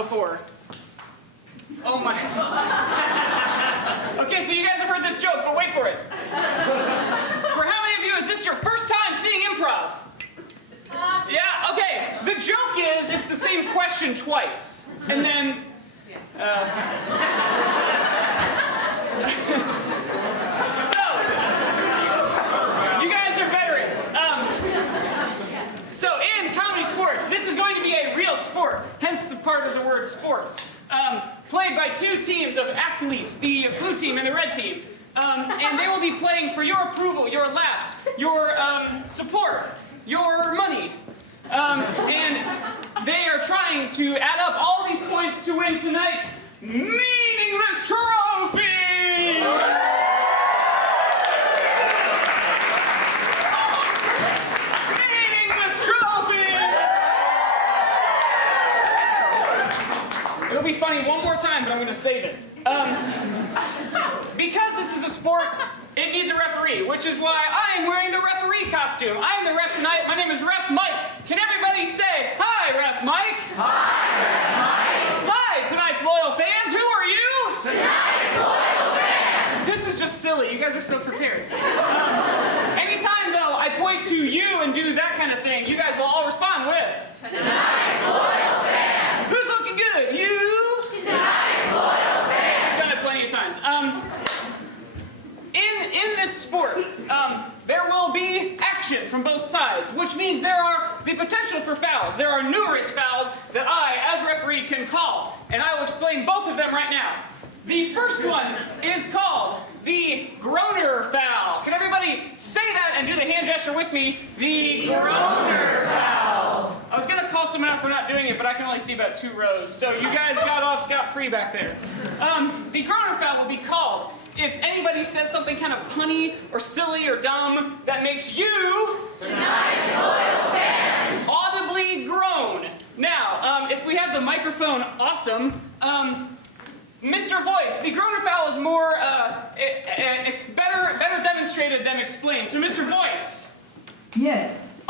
before? Oh my. Okay, so you guys have heard this joke, but wait for it. For how many of you is this your first time seeing improv? Yeah, okay. The joke is it's the same question twice. And then... So, you guys are veterans. So in ComedySportz, this is going to be a real sport, hence the part of the word sports. Played by two teams of athletes, the blue team and the red team. And they will be playing for your approval, your laughs, your support, your money. And they are trying to add up all these points to win tonight's meaningless trophy! It'll be funny one more time, but I'm going to save it. Because this is a sport, it needs a referee, which is why I am wearing the referee costume. I'm the ref tonight. My name is Ref Mike. Can everybody say, hi, Ref Mike? Hi, Ref Mike. Hi, tonight's loyal fans. Who are you? Tonight's loyal fans. This is just silly. You guys are so prepared. Anytime, though, I point to you and do that kind of thing, you guys will all respond with, tonight's loyal fans. Who's looking good? You? Tonight's loyal fans. Done it plenty of times. In this sport, there will be action from both sides, which means there are the potential for fouls. There are numerous fouls that I, as referee, can call, and I will explain both of them right now. The first one is called the groaner foul. Can everybody say that and do the hand gesture with me? The groaner foul. I was going to call someone out for not doing it, but I can only see about 2 rows, so you guys got off scot-free back there. The groaner foul will be called if anybody says something kind of punny or silly or dumb that makes you, tonight's loyal fans, audibly groan. Now, if we have the microphone, awesome. Mr. Voice, the groaner foul is more better demonstrated than explained. So, Mr. Voice. Yes.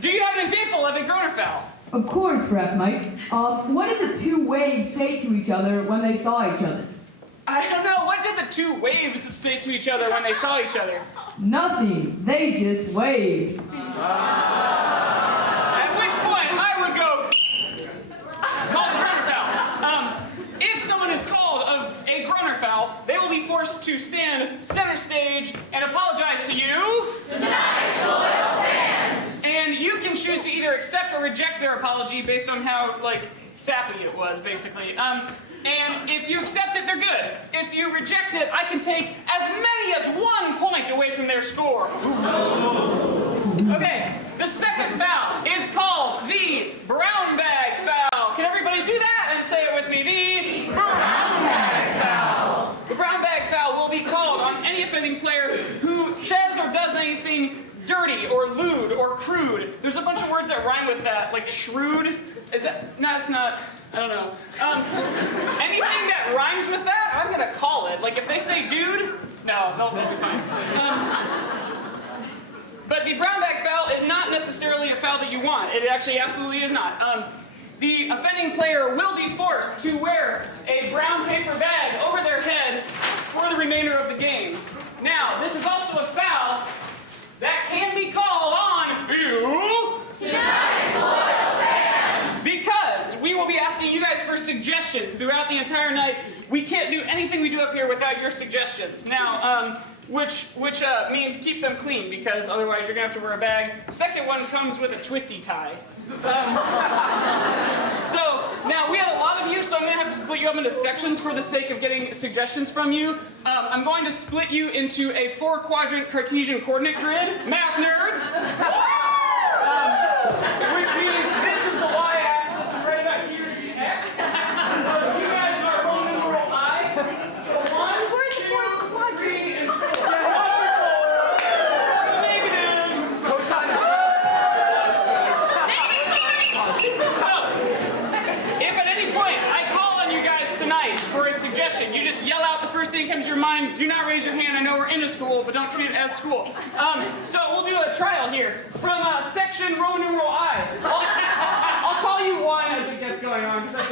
Do you have an example of a groaner foul? Of course, Ref Mike. What did the 2 waves say to each other when they saw each other? I don't know. What did the 2 waves say to each other when they saw each other? Nothing. They just waved. At which point, I would go, call the groaner foul. If someone is called a groaner foul, they will be forced to stand center stage and apologize to you. Tonight's loyal fans. And you can choose to either accept or reject their apology based on how, like, sappy it was, basically. And if you accept it, they're good. If you reject it, I can take as many as 1 point away from their score. Okay, the second foul is called the brown bag foul. Can everybody do that and say it with me? The brown bag foul. The brown bag foul will be called on any offending player who says or does anything dirty or lewd or crude. There's a bunch of words that rhyme with that, like shrewd. Is that? No, it's not. I don't know. Anything that rhymes with that, I'm gonna call it. Like if they say dude, no, that'll be fine. But the brown bag foul is not necessarily a foul that you want. It actually absolutely is not. The offending player will be forced to wear a brown paper bag over their head for the remainder of the game. Now, this is also a foul that can be called on you. Tonight's loyal fans. Because we will be asking you guys for suggestions throughout the entire night. We can't do anything we do up here without your suggestions. Now, which means keep them clean, because otherwise you're going to have to wear a bag. Second one comes with a twisty tie. So, now we have a lot of you, so I'm going to have to split you up into sections for the sake of getting suggestions from you. I'm going to split you into a 4-quadrant Cartesian coordinate grid. Math nerds! Which means this is the y-axis, and right about here is the x. So you guys are Roman numeral I. So 1, 2, 3, and 4. Negatives! Cosine is So, if at any point I call on you guys tonight for a suggestion, you just yell out the first thing that comes to your mind. Do not raise your hand. I know we're in a school, but don't treat it as school. So we'll do a trial here. From section Roman numeral I. I'll call you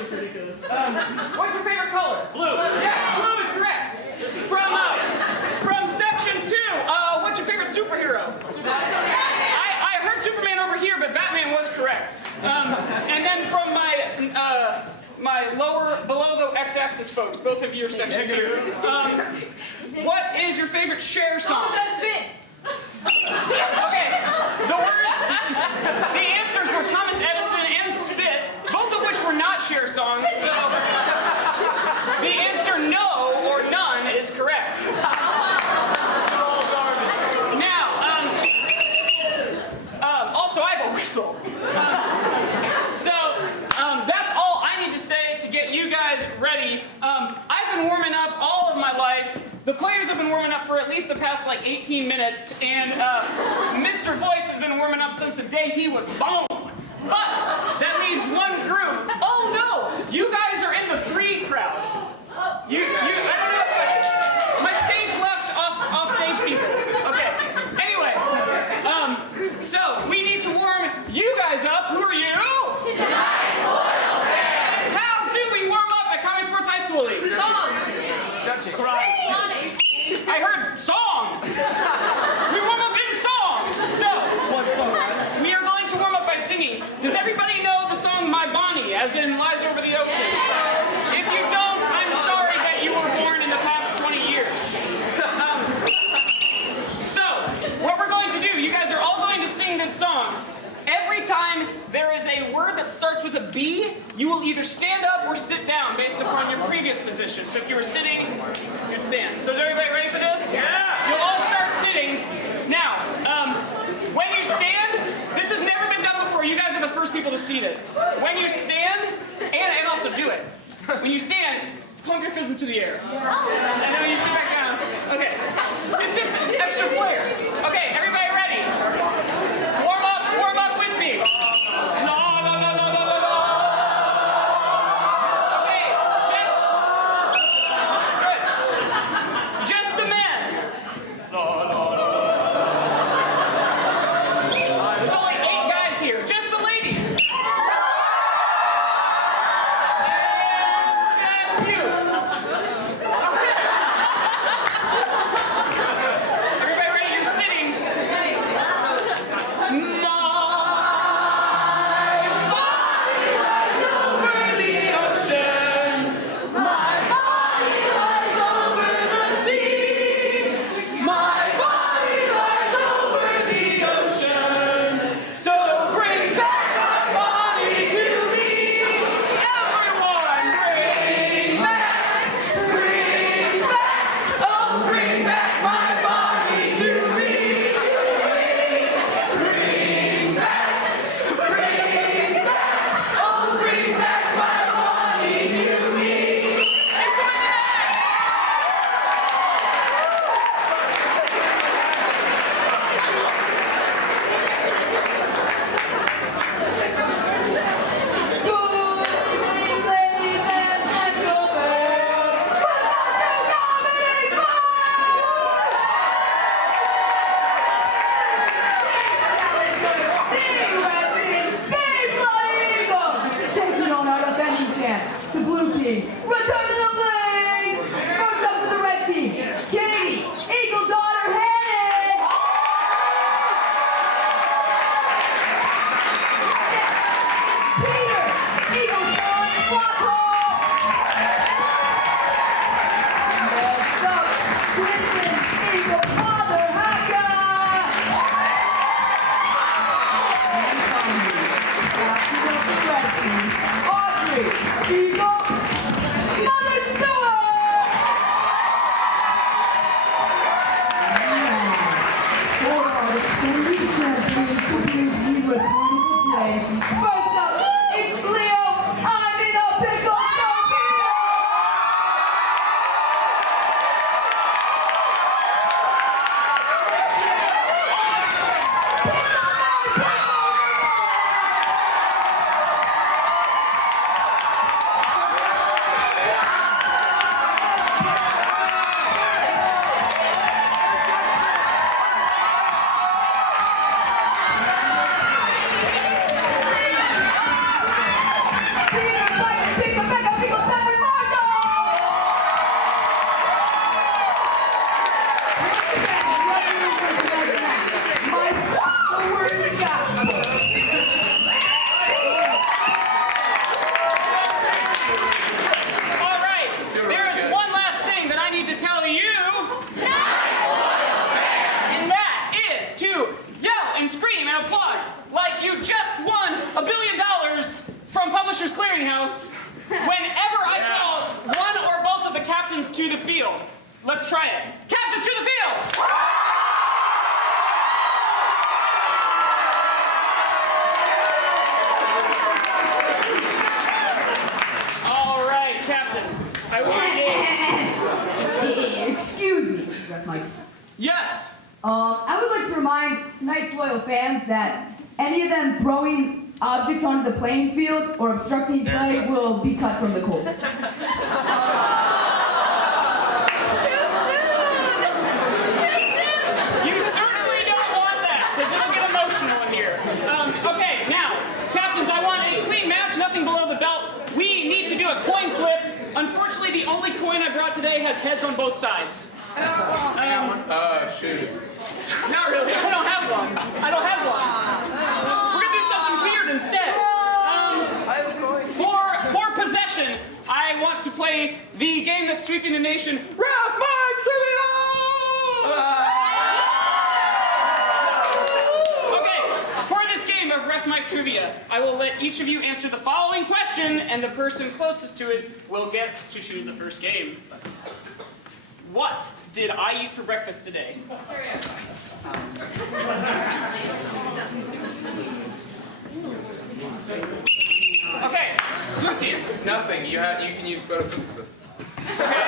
What's your favorite color? Blue. Yes, blue is correct. From section 2, what's your favorite superhero? I heard Superman over here, but Batman was correct. And then from my below the x-axis folks, both of you are section 2. What is your favorite Cher song? Okay, the answers were Thomas Edison and Spit, both of which were not Cher songs, so the answer no or none is correct. Now, also I have a whistle. That's all I need to say to get you guys ready. I've been warming up all of my life. The players have been warming up for at least the past like 18 minutes, and Mr. Voice has been warming up since the day he was born. But that leaves one group. Oh no, you guys are in the 3 crowd. I don't know. My stage left off stage people. Okay. Anyway, so we need to warm you guys up. Who are you? How do we warm up at ComedySportz High School League? I heard song. We warm up in song. So we are going to warm up by singing. Does everybody know the song "My Bonnie," as in "Lies Over the Ocean"? If you don't, I'm sorry that you were born in the past 20 years. So what we're going to do, you guys are all going to sing this song. Every time there is a word that starts with a B, you will either stand up or sit down based upon your previous position. So if you were sitting, you'd stand. So is everybody ready for this? Yeah! You'll all start sitting. Now, when you stand, this has never been done before. You guys are the first people to see this. When you stand, and also do it. When you stand, pump your fist into the air. And then when you sit back down, okay. It's just extra flair. Okay, everybody ready? Warm up with me. Okay, good. Just the men. There's only 8 guys here. Just the ladies. And just you. Everybody ready? You're sitting. The blue team, return to the flag! First up for the red team, Katie, Eagle Daughter Hannon! Peter, Eagle Son Blockhole! Next up, Kristen, Eagle Father Haka! And finally, wrapping up the red team, Audrey, Eagle, Mother Stewart! For our 3 champions, the blue team returning to play. First up, it's Leo, I'm in a pickle, $1 billion from Publishers Clearinghouse whenever I call one or both of the captains to the field. Let's try it. Captains to the field! All right, captains. I want a game. Excuse me, Ref Mike. Yes. I would like to remind tonight's loyal fans that any of them throwing objects onto the playing field or obstructing play will be cut from the Colts. You certainly don't want that, because it'll get emotional in here. Okay, now, captains, I want a clean match, nothing below the belt. We need to do a coin flip. Unfortunately, the only coin I brought today has heads on both sides. Shoot. Not really, I don't have one. I don't have one. We're gonna do something weird instead. For possession, I want to play the game that's sweeping the nation, Ref Mike Trivia! Okay, for this game of Ref Mike Trivia, I will let each of you answer the following question, and the person closest to it will get to choose the first game. What did I eat for breakfast today? Okay, blue team. Nothing. You can use photosynthesis. Okay.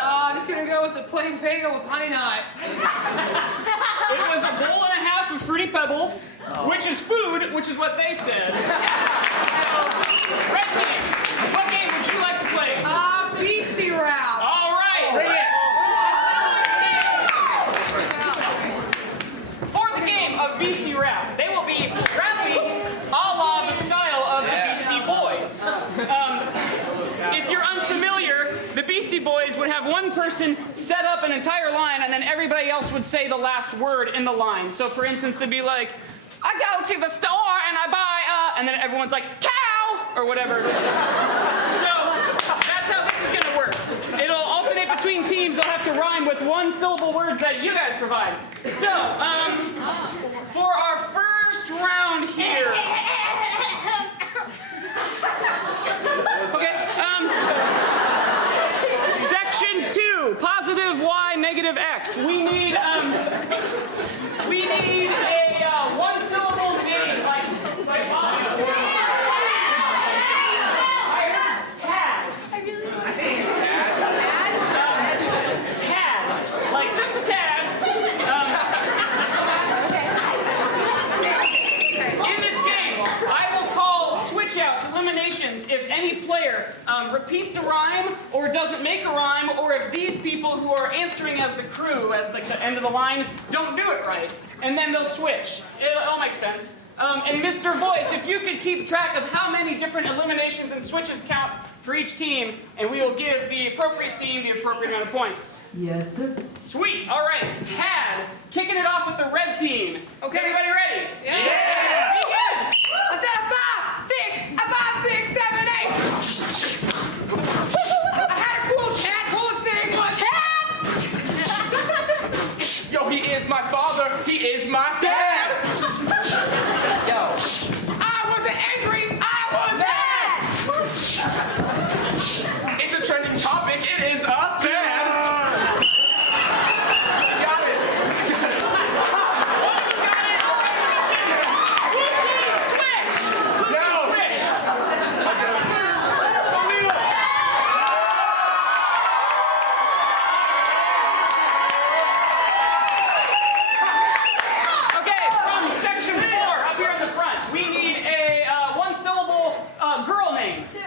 I'm just gonna go with the plain bagel with honey nut. It was a bowl and a half of Fruity Pebbles, which is food, which is what they said. So, red team, what game would you like to play? Beastie Route. All right, bring it. For the game of Beastie Rap, they will be rapping a la the style of the Beastie Boys. If you're unfamiliar, the Beastie Boys would have one person set up an entire line, and then everybody else would say the last word in the line. So, for instance, it'd be like, I go to the store and I buy and then everyone's like, cow, or whatever. So, that's how this is gonna work. It'll alternate between teams. They'll have to rhyme with one-syllable words that you guys provide. So, for our first round here. Okay, section 2, positive y, negative x. We need a one-syllable name, like I heard tag. Tag, like just a tag. In this game, I will call switch outs, eliminations, if any player repeats a rhyme or doesn't make a rhyme, or if these people who are answering as the crew, as the end of the line, don't do it right. And then they'll switch. It all makes sense. And Mr. Voice, if you could keep track of how many different eliminations and switches count for each team, and we will give the appropriate team the appropriate amount of points. Yes, sir. Sweet. All right. Tad, kicking it off with the red team. Okay. Is everybody ready? Yeah. Begin. I said a 5, 6, 8. I had a cool cat, coolest name was Cat. Yo, he is my father. He is my dad. Yo. I wasn't angry, I was sad. It's a trending topic. It is a dad. Got it. Blue team, switch. Blue team, switch. Okay, from section 4, up here in the front, we need a one-syllable girl name. Sue.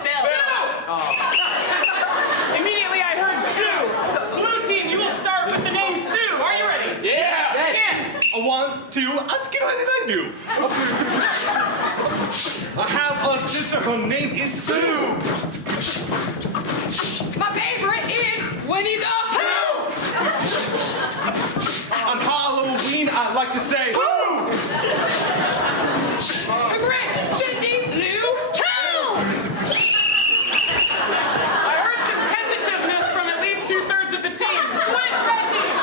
Immediately I heard Sue. Blue team, you will start with the name Sue. Are you ready? Yeah. Begin. A 1, 2, let's get what did I do? I have a sister, her name is Sue. My favorite is Winnie the Pooh. On Halloween, I like to say, woo! The Grinch, Cindy Lou Who. I heard some tentativeness from at least 2/3 of the team. Switch, red team.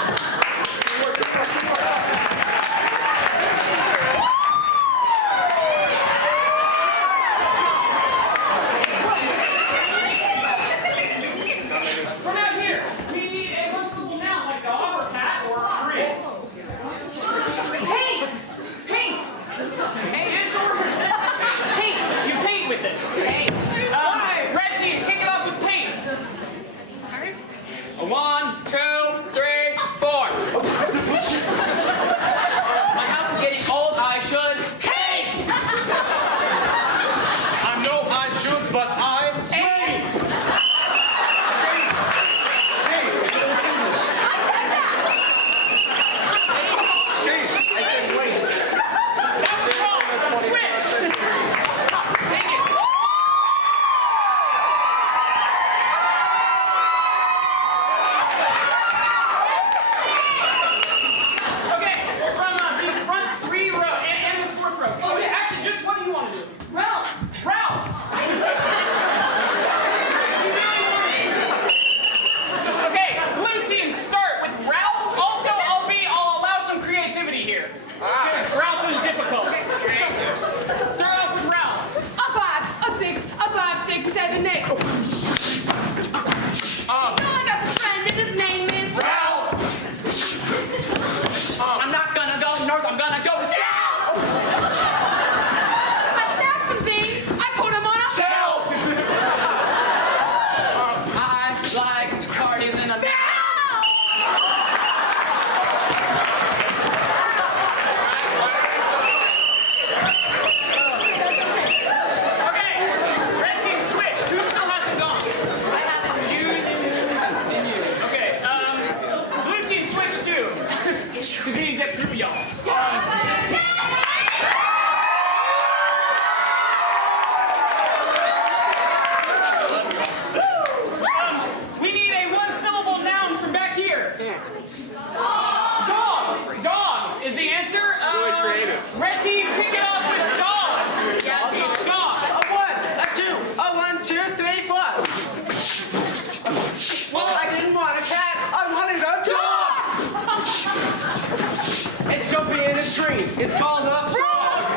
It's called a frog.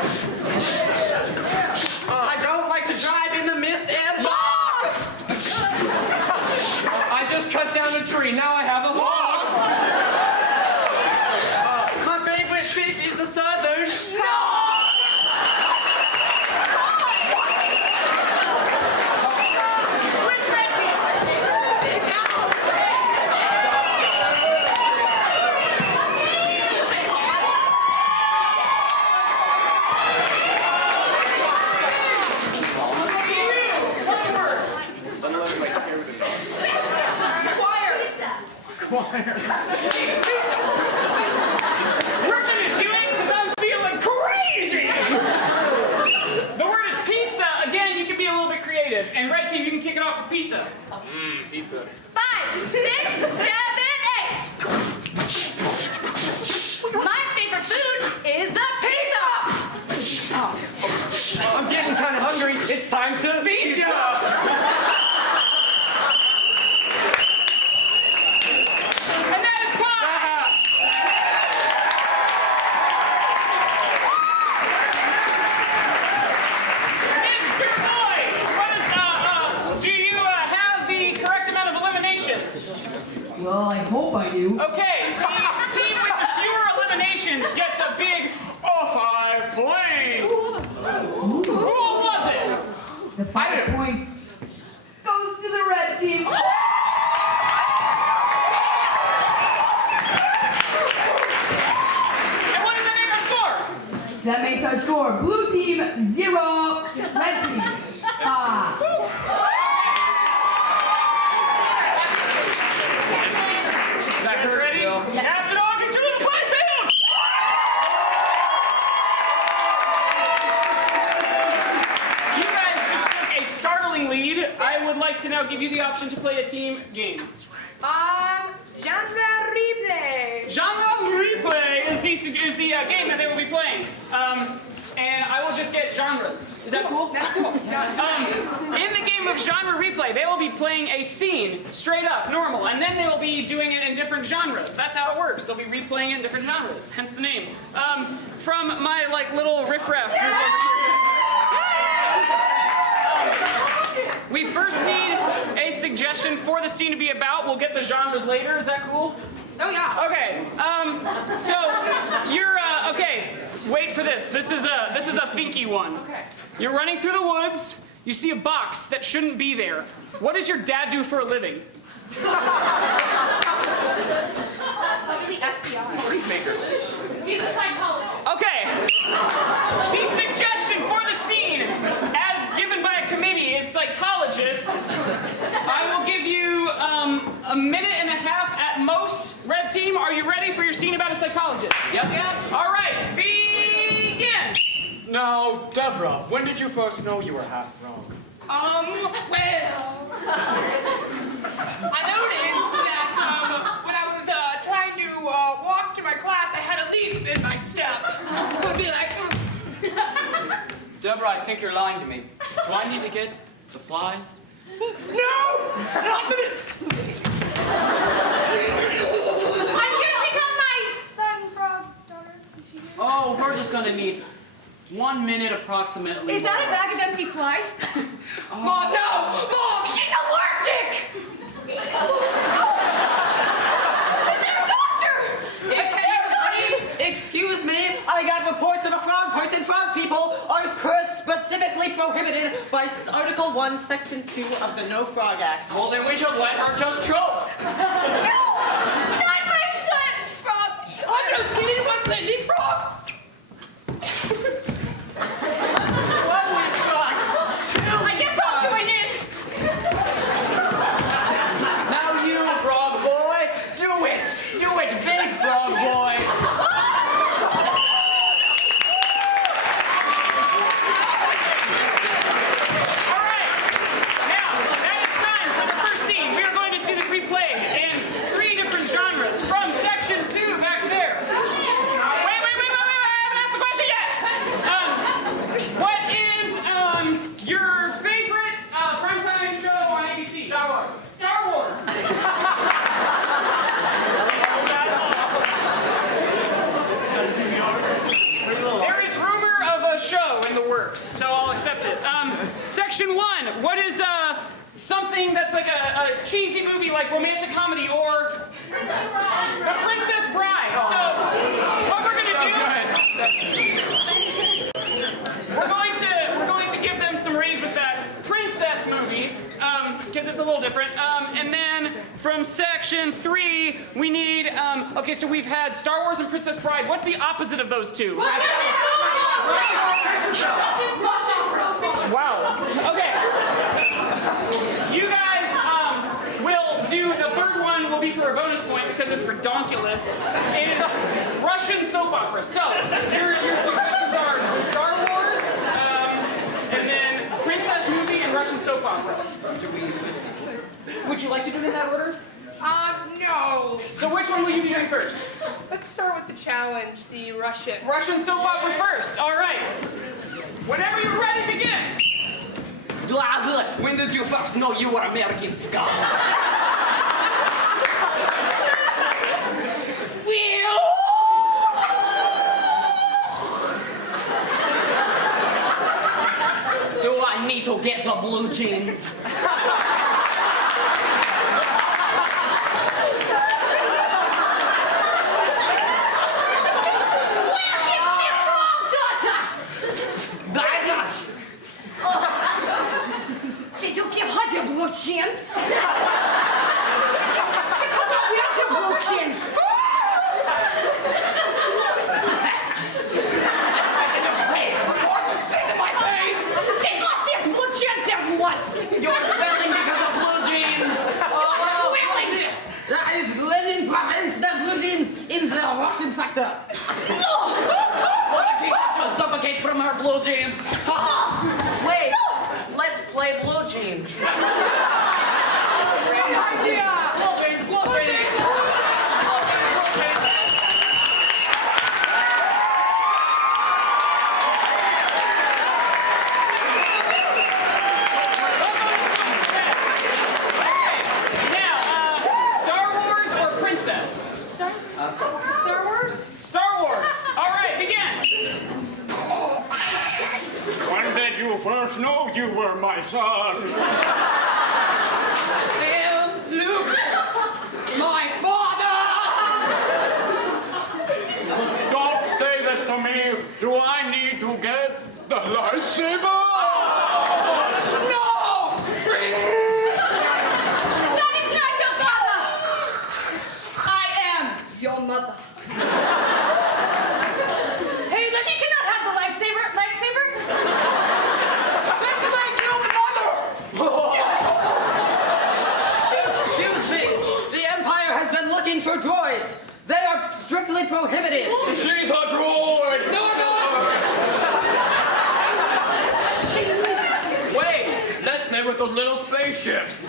I don't like to drive in the mist and Frog! I just cut down a tree. Now I have a log. my favorite fish is the southern. Switch red team. Richard is doing because I'm feeling crazy. The word is pizza. Again, you can be a little bit creative. And red team, you can kick it off with pizza. Pizza. 5, 6, 7, 8. My favorite food is the pizza. I'm getting kind of hungry. It's time to feed ya. And that is time. Mr. Boys, do you have the correct amount of eliminations? Well, I hope I do. Okay, the team with the fewer eliminations gets a big 5 points. Who was it? The 5 points goes to the red team. And what does that make our score? That makes our score blue team 0, red team 5. You guys ready? Have it on into the playing field! You guys just took a startling lead. I would like to now give you the option to play a team game. Genre replay. Genre replay is the game that they will be playing. And I will just get genres. Is that cool? That's cool. In the game of genre replay, they will be playing a scene straight up, normal, and then they will be doing it in different genres. That's how it works. They'll be replaying it in different genres, hence the name. From my little riffraff group over here. We first need a suggestion for the scene to be about. We'll get the genres later. Is that cool? Oh yeah. Okay. So you're okay. Wait for this. This is a thinky one. Okay. You're running through the woods. You see a box that shouldn't be there. What does your dad do for a living? The FBI. He's a psychologist. Okay. The suggestion for the scene, as given by a committee, is psychologist. I will give you a minute and a half at most. Red team, are you ready for your scene about a psychologist? Yep. All right, begin. Now, Deborah, when did you first know you were half wrong? Well, I noticed that when I was trying to walk to my class, I had a leap in my step. So it'd be like, Deborah, I think you're lying to me. Do I need to get the flies? no, not the. I'm here to pick up my son from daughter. Oh, we're just gonna need 1 minute approximately. Is that a bag of empty flies? Mom, no! Mom, she's allergic! Is there a doctor? Excuse me, I got reports of a frog person. Frog people are specifically prohibited by Article 1, Section 2 of the No Frog Act. Well, then we should let her just choke. No! Not my son, frog! I'm just kidding, one lady frog! One week frog. I guess I'll join in. Now you, frog boy, do it. Do it, big frog boy. accept it. Section 1. What is something that's like a cheesy movie like romantic comedy or A Princess Bride? So what we're gonna do? We're going to give them some raise with that princess movie because it's a little different. And then from section 3, we need. Okay, so we've had Star Wars and Princess Bride. What's the opposite of those two? Wow. Okay. You guys will do the third one. Will be for a bonus point because it's redonkulous. Is Russian soap opera. So your suggestions are Star Wars, and then princess movie and Russian soap opera. Would you like to do it in that order? No. So which one will you be doing first? Let's start with the challenge, the Russian. Russian soap opera first. All right. Whenever you're ready, begin. When did you first know you were American? Do I need to get the blue jeans? Did you give her the blue jeans? She could not wear the blue jeans. Take off these blue jeans at once. You're spelling because of blue jeans. That is Lenin province, the blue jeans in the Russian sector. No! Well, she got to suffocate from her blue jeans. Wait, let's play blue jeans. Great idea. Blue jeans, blue jeans. Now, Star Wars or princess? Star Wars? Star Wars. All right, begin. When did you first know you were my son? Well, Luke, my father. Don't say this to me. Do I need to get the lightsaber? No! That is not your father! I am your mother. Hey, she cannot have the lightsaber. That's because I killed mother. Excuse me. The Empire has been looking for droids. They are strictly prohibited. She's a droid. No. Wait, let's play with those little spaceships.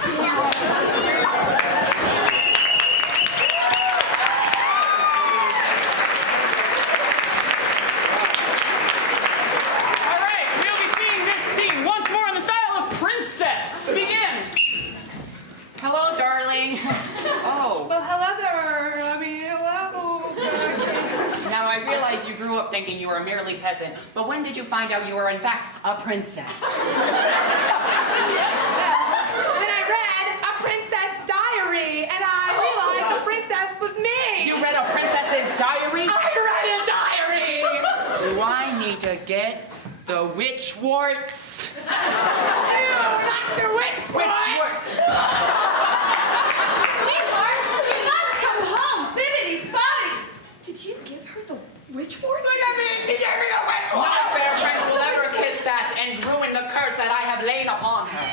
All right, we'll be seeing this scene once more in the style of princess. Begin. Hello, darling. Oh, Well, hello there. Hello. now I realize you grew up thinking you were merely peasant, but when did you find out you were in fact a princess? When I read A Princess Diary, and I realized the princess was me. You read a princess's diary? I read a diary. Do I need to get the witch warts? Not the witch boy. Sweetheart, you must come home. Bibbidi bobbidi. Did you give her the witch ward? Look at me. He gave me the witch No boy. fair prince will ever kiss that and ruin the curse that I have laid upon her.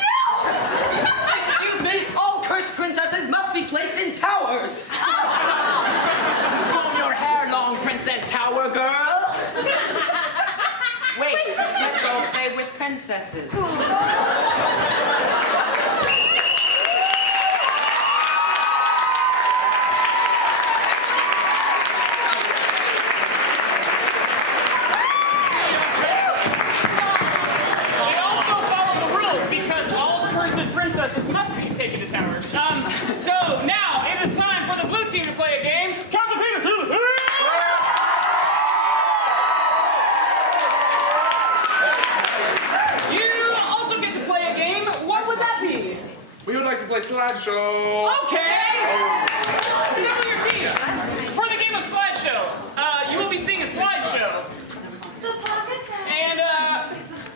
Excuse me. All cursed princesses must be placed in towers. Comb your hair long, Princess Tower Girl. Wait, let's all play with princesses. We also follow the rules because all cursed princesses must be taken to towers. So now it is time for the blue team to play a game. You Slideshow. Okay! Assemble your team. For the game of Slideshow, you will be seeing a slideshow. And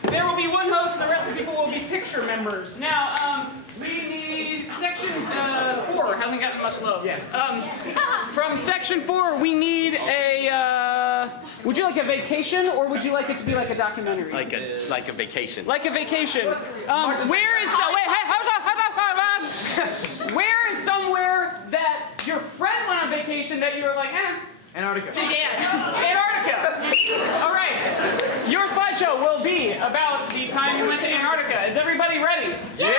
there will be one host and the rest of the people will be picture members. Now, we need section 4. Hasn't gotten much love. Yes. From section 4, we need a, would you like a vacation or would you like it to be like a documentary? Like a vacation. Like a vacation. Where is, wait, hey, where is somewhere that your friend went on vacation that you were like, Antarctica. Antarctica. All right. Your slideshow will be about the time you went to Antarctica. Is everybody ready? Yeah!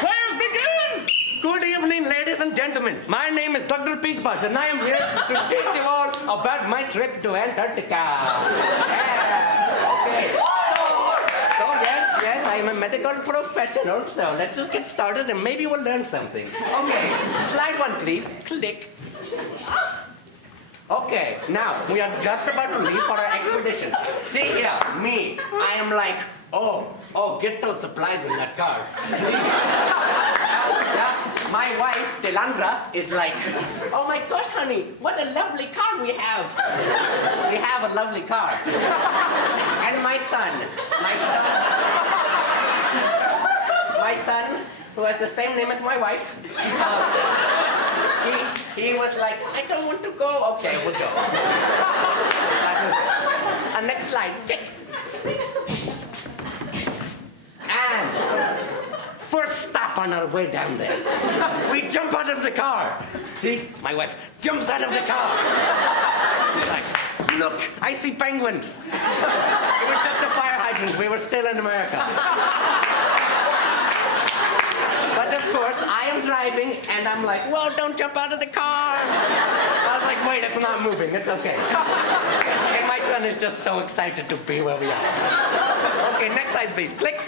Players begin! Good evening, ladies and gentlemen. My name is Dr. Beastie Boys, and I am here to teach you all about my trip to Antarctica. Yeah. Okay. So yes, I am a medical professional, so let's just get started and maybe we'll learn something. Okay, slide 1, please. Click. Okay, now we are just about to leave for our expedition. See here, me. I am like, oh, get those supplies in that car. My wife, Delandra, is like, oh my gosh, honey, what a lovely car we have. We have a lovely car. And my son, who has the same name as my wife, he was like, I don't want to go. Okay, we'll go. Next slide. Check. And first stop on our way down there. We jump out of the car. See, my wife jumps out of the car. He's like, look, I see penguins. It was just a fire hydrant. We were still in America. But of course, I am driving, and I'm like, well, don't jump out of the car. I was like, wait, it's not moving. It's okay. And my son is just so excited to be where we are. Okay, next slide, please. Click.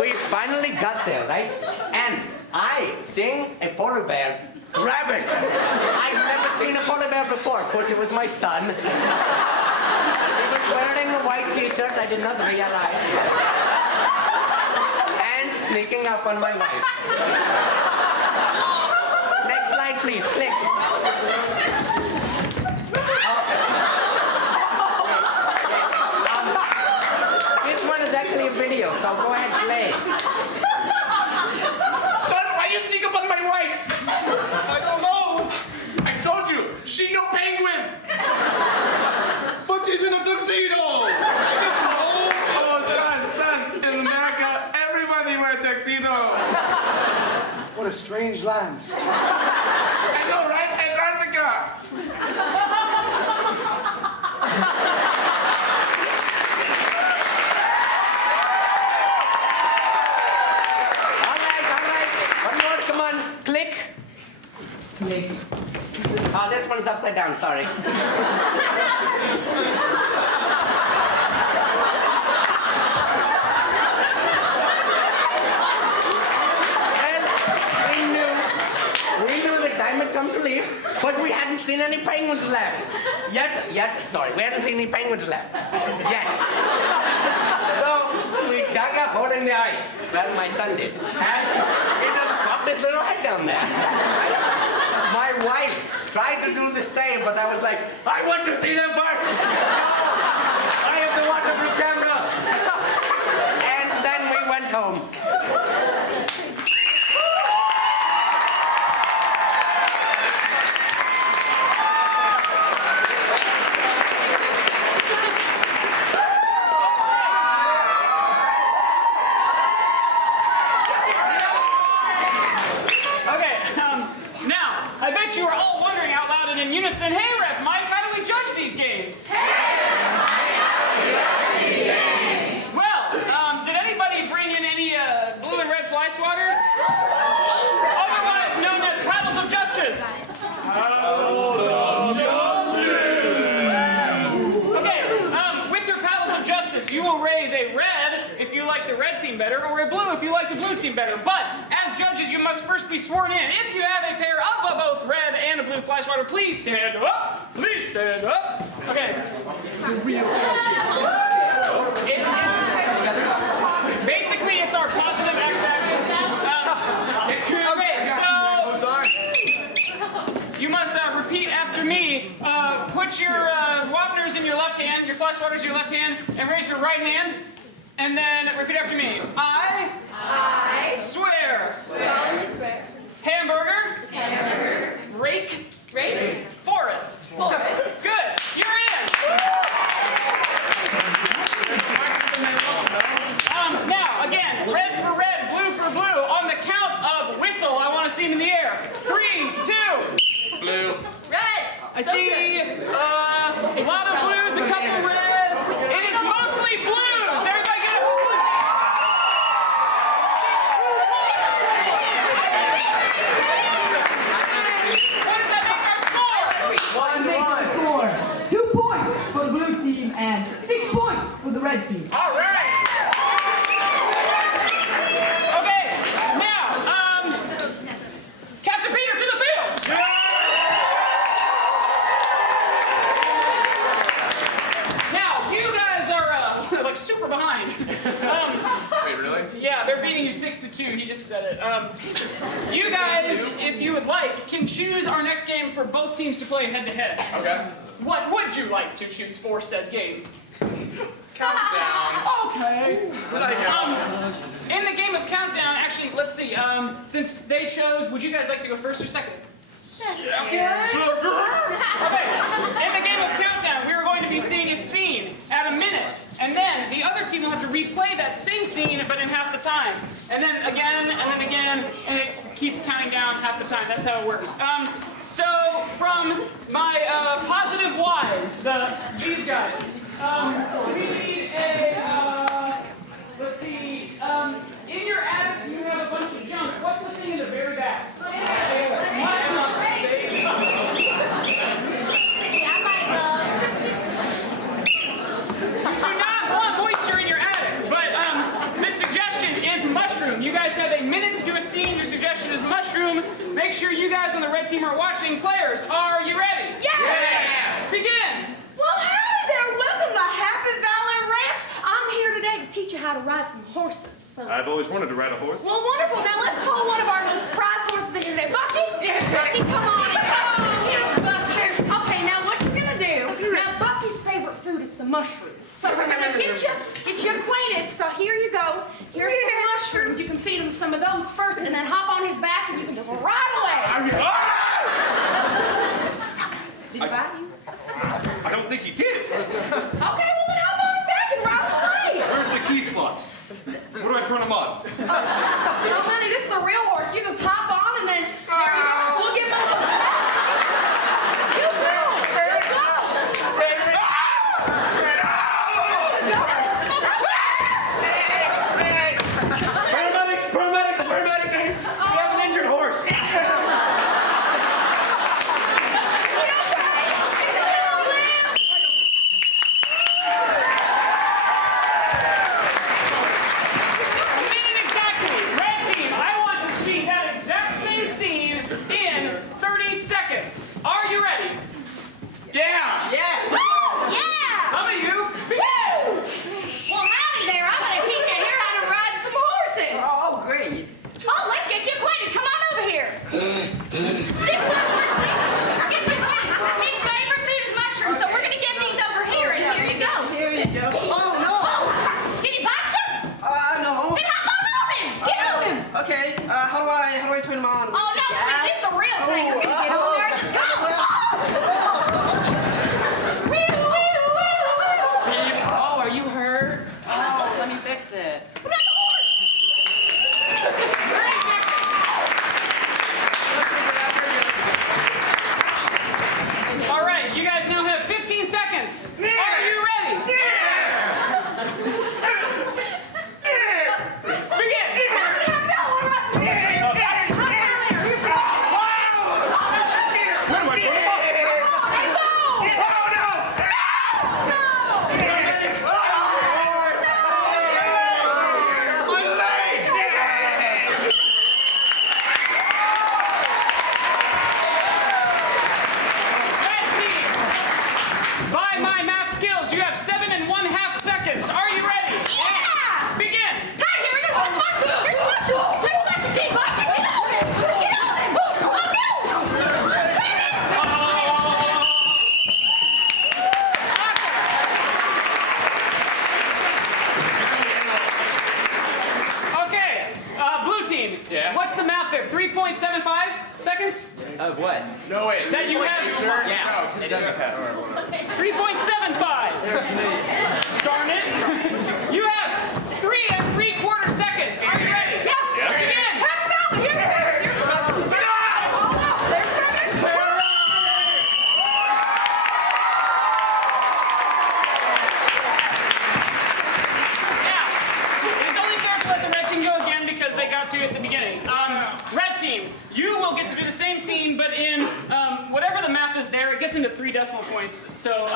We finally got there, right? And I sing a polar bear rabbit. I've never seen a polar bear before. Of course, it was my son. He was wearing a white t-shirt, I did not realize. And sneaking up on my wife. Next slide, please. Click. This one is actually a video, so go ahead and play. Son, why you sneak up on my wife? I don't know. I told you, she no penguin. But she's in a tuxedo. I don't know. Oh, son, in America, everybody wears tuxedo. What a strange land. I know, right? Antarctica. All right. One more, come on. Click. Click. Oh, this one's upside down, sorry. We knew the time had come to leave, but we hadn't seen any penguins left. Sorry, we hadn't seen any penguins left. Yet. So, we dug a hole in the ice. Well, my son did. And he just popped his little head down there. My wife tried to do the same, but I was like, I want to see them first. I have the waterproof camera. And then we went home. I bet you are all wondering out loud and in unison, hey, Ref Mike, how do we judge these games? Well, did anybody bring in any blue and red fly swatters? Otherwise known as paddles of justice. Okay, with your paddles of justice, you will raise a red if you like the red team better, or a blue if you like the blue team better. But as judges, you must first be sworn in. If you have a pair of both red and a blue fly swatter, please stand up. Please stand up. Okay. The real judges. put your Wapners in your left hand, your flash waters in your left hand, and raise your right hand. And then repeat after me. I swear. Solemnly swear. Hamburger. Hamburger. Rake. Rake. Forest. Forest. Good. You're in. Now, again, red for red, blue for blue. On the count of whistle, I want to see them in the air. 3, 2. Blue. Red. I see a lot of blues, a couple of reds. It is mostly blues. Everybody get a blue What does that make our score? Makes the score 2 points for the blue team and 6 points for the red team. All right. Okay, now, Captain Peter to the field. Now, you guys are like super behind. Wait, really? Yeah, they're beating you 6-2. He just said it. You guys, if you would like, can choose our next game for both teams to play head-to-head. Okay. What would you like to choose for said game? Countdown. Okay. In the game of Countdown, actually, let's see. Since they chose, would you guys like to go first or second? Okay. In the game of Countdown, we are going to be seeing a scene at a minute, and then the other team will have to replay that same scene, but in half the time. And then again, and then again, and it keeps counting down half the time. That's how it works. So from my positive Y's, these guys, we need a, let's see, in your attic you have a bunch of junk. What's the thing in the very back? You do not want moisture in your attic, but the suggestion is mushroom. You guys have a minute to do a scene. Your suggestion is mushroom. Make sure you guys on the red team are watching. Players, are you ready? Yes! Begin! Well, howdy there. Welcome to Happy Valley Ranch. I'm here today to teach you how to ride some horses. So. I've always wanted to ride a horse. Well, wonderful. Now let's call one of our most prized horses in here today. Bucky? Bucky, come on in. Oh, here's Bucky. Okay, now what you're gonna do? Now Bucky's favorite food is some mushrooms. So we're gonna get you acquainted. So here you go. Here's some mushrooms. You can feed him some of those first, and then hop on his back, and you can just ride away. Did he bite you? I don't think he did. Okay, well then hop on his back and ride away. Where's the key slot? Where do I turn him on? Oh, honey, this is a real horse. You just hop on and then there you go. We'll give him a little. You go. Paramedics! We have an injured horse. seconds Of what? No, wait. that you have. Sure? Yeah. No, 3.75. Darn it. You have 3 3/4 seconds. Are you ready? Yeah. Yes. Begin. Happy Valley, here's Brendan. Oh, no, there's Brendan. Now, it is only fair to let the red team go again because they got to at the beginning. Red team, you will get to do the same scene, but in whatever the math is there, it gets into 3 decimal points. So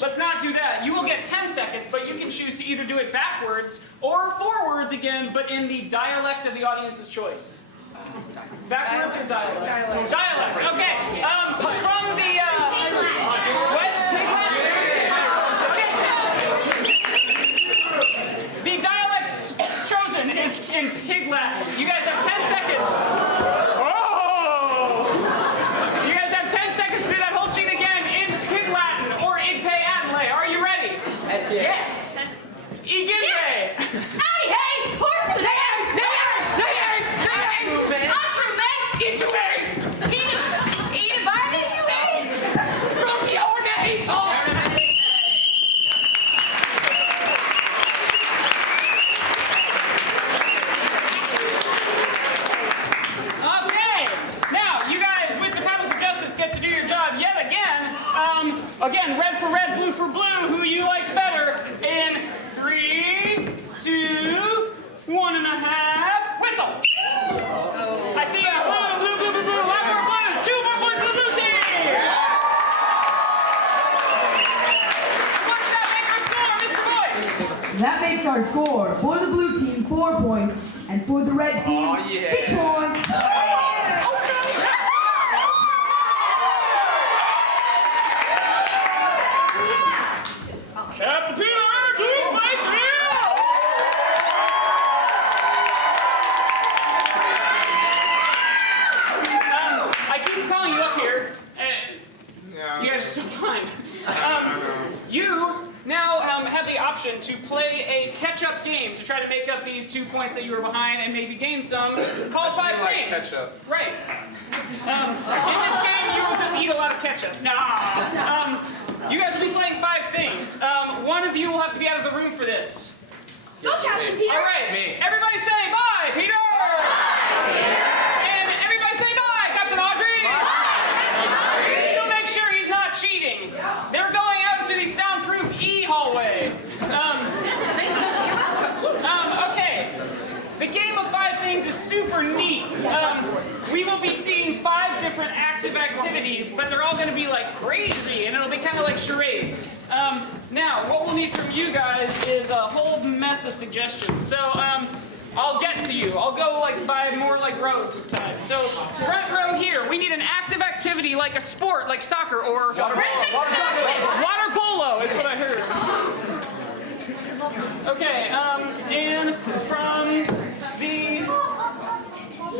let's not do that. You will get 10 seconds, but you can choose to either do it backwards or forwards again, but in the dialect of the audience's choice. Backwards or dialect? Dialect. Okay. From the what? The dialect chosen is in Pig Latin. You guys have 10 seconds. Oh! You guys have 10 seconds to do that whole scene again in Pig Latin or Igpe Atlay. Are you ready? Yes. Igimbe. Howdy, hey, horse today. Mushroom, mate. Eat away Eat a bite, you mate. from your name. Oh. Okay. Now, you guys with the paddles of justice get to do your job yet again. Again, red for red, blue for blue. Who you like better? In 3, 2, 1.5. Whistle. I see you. Blue. A lot more blues. 2 more blues to the blue team. What did that make our score, Mr. Boyce? That makes our score for the blue team 4 points, and for the red team 6 points. Captain to my I keep calling you up here, and you guys are so behind. You now have the option to play a catch-up game to try to make up these 2 points that you were behind and maybe gain some. Call 5 games. ketchup. Right. In this game, you will just eat a lot of ketchup. Nah. You guys will be playing 5 things. One of you will have to be out of the room for this. Go, Captain Peter. All right. Me. Everybody say bye, Peter. And everybody say bye, Captain Audrey. She'll make sure he's not cheating. They're going out to the soundproof E hallway. Okay. The game of 5 things is super neat. We will be seeing 5 different active activities, but they're all going to be like crazy, and it'll be kind of like charades. Now, what we'll need from you guys is a whole mess of suggestions. So, I'll get to you. I'll go like by more like rows this time. So, front row here, we need an active activity like a sport, like soccer or water polo. Is what I heard. Okay, and from the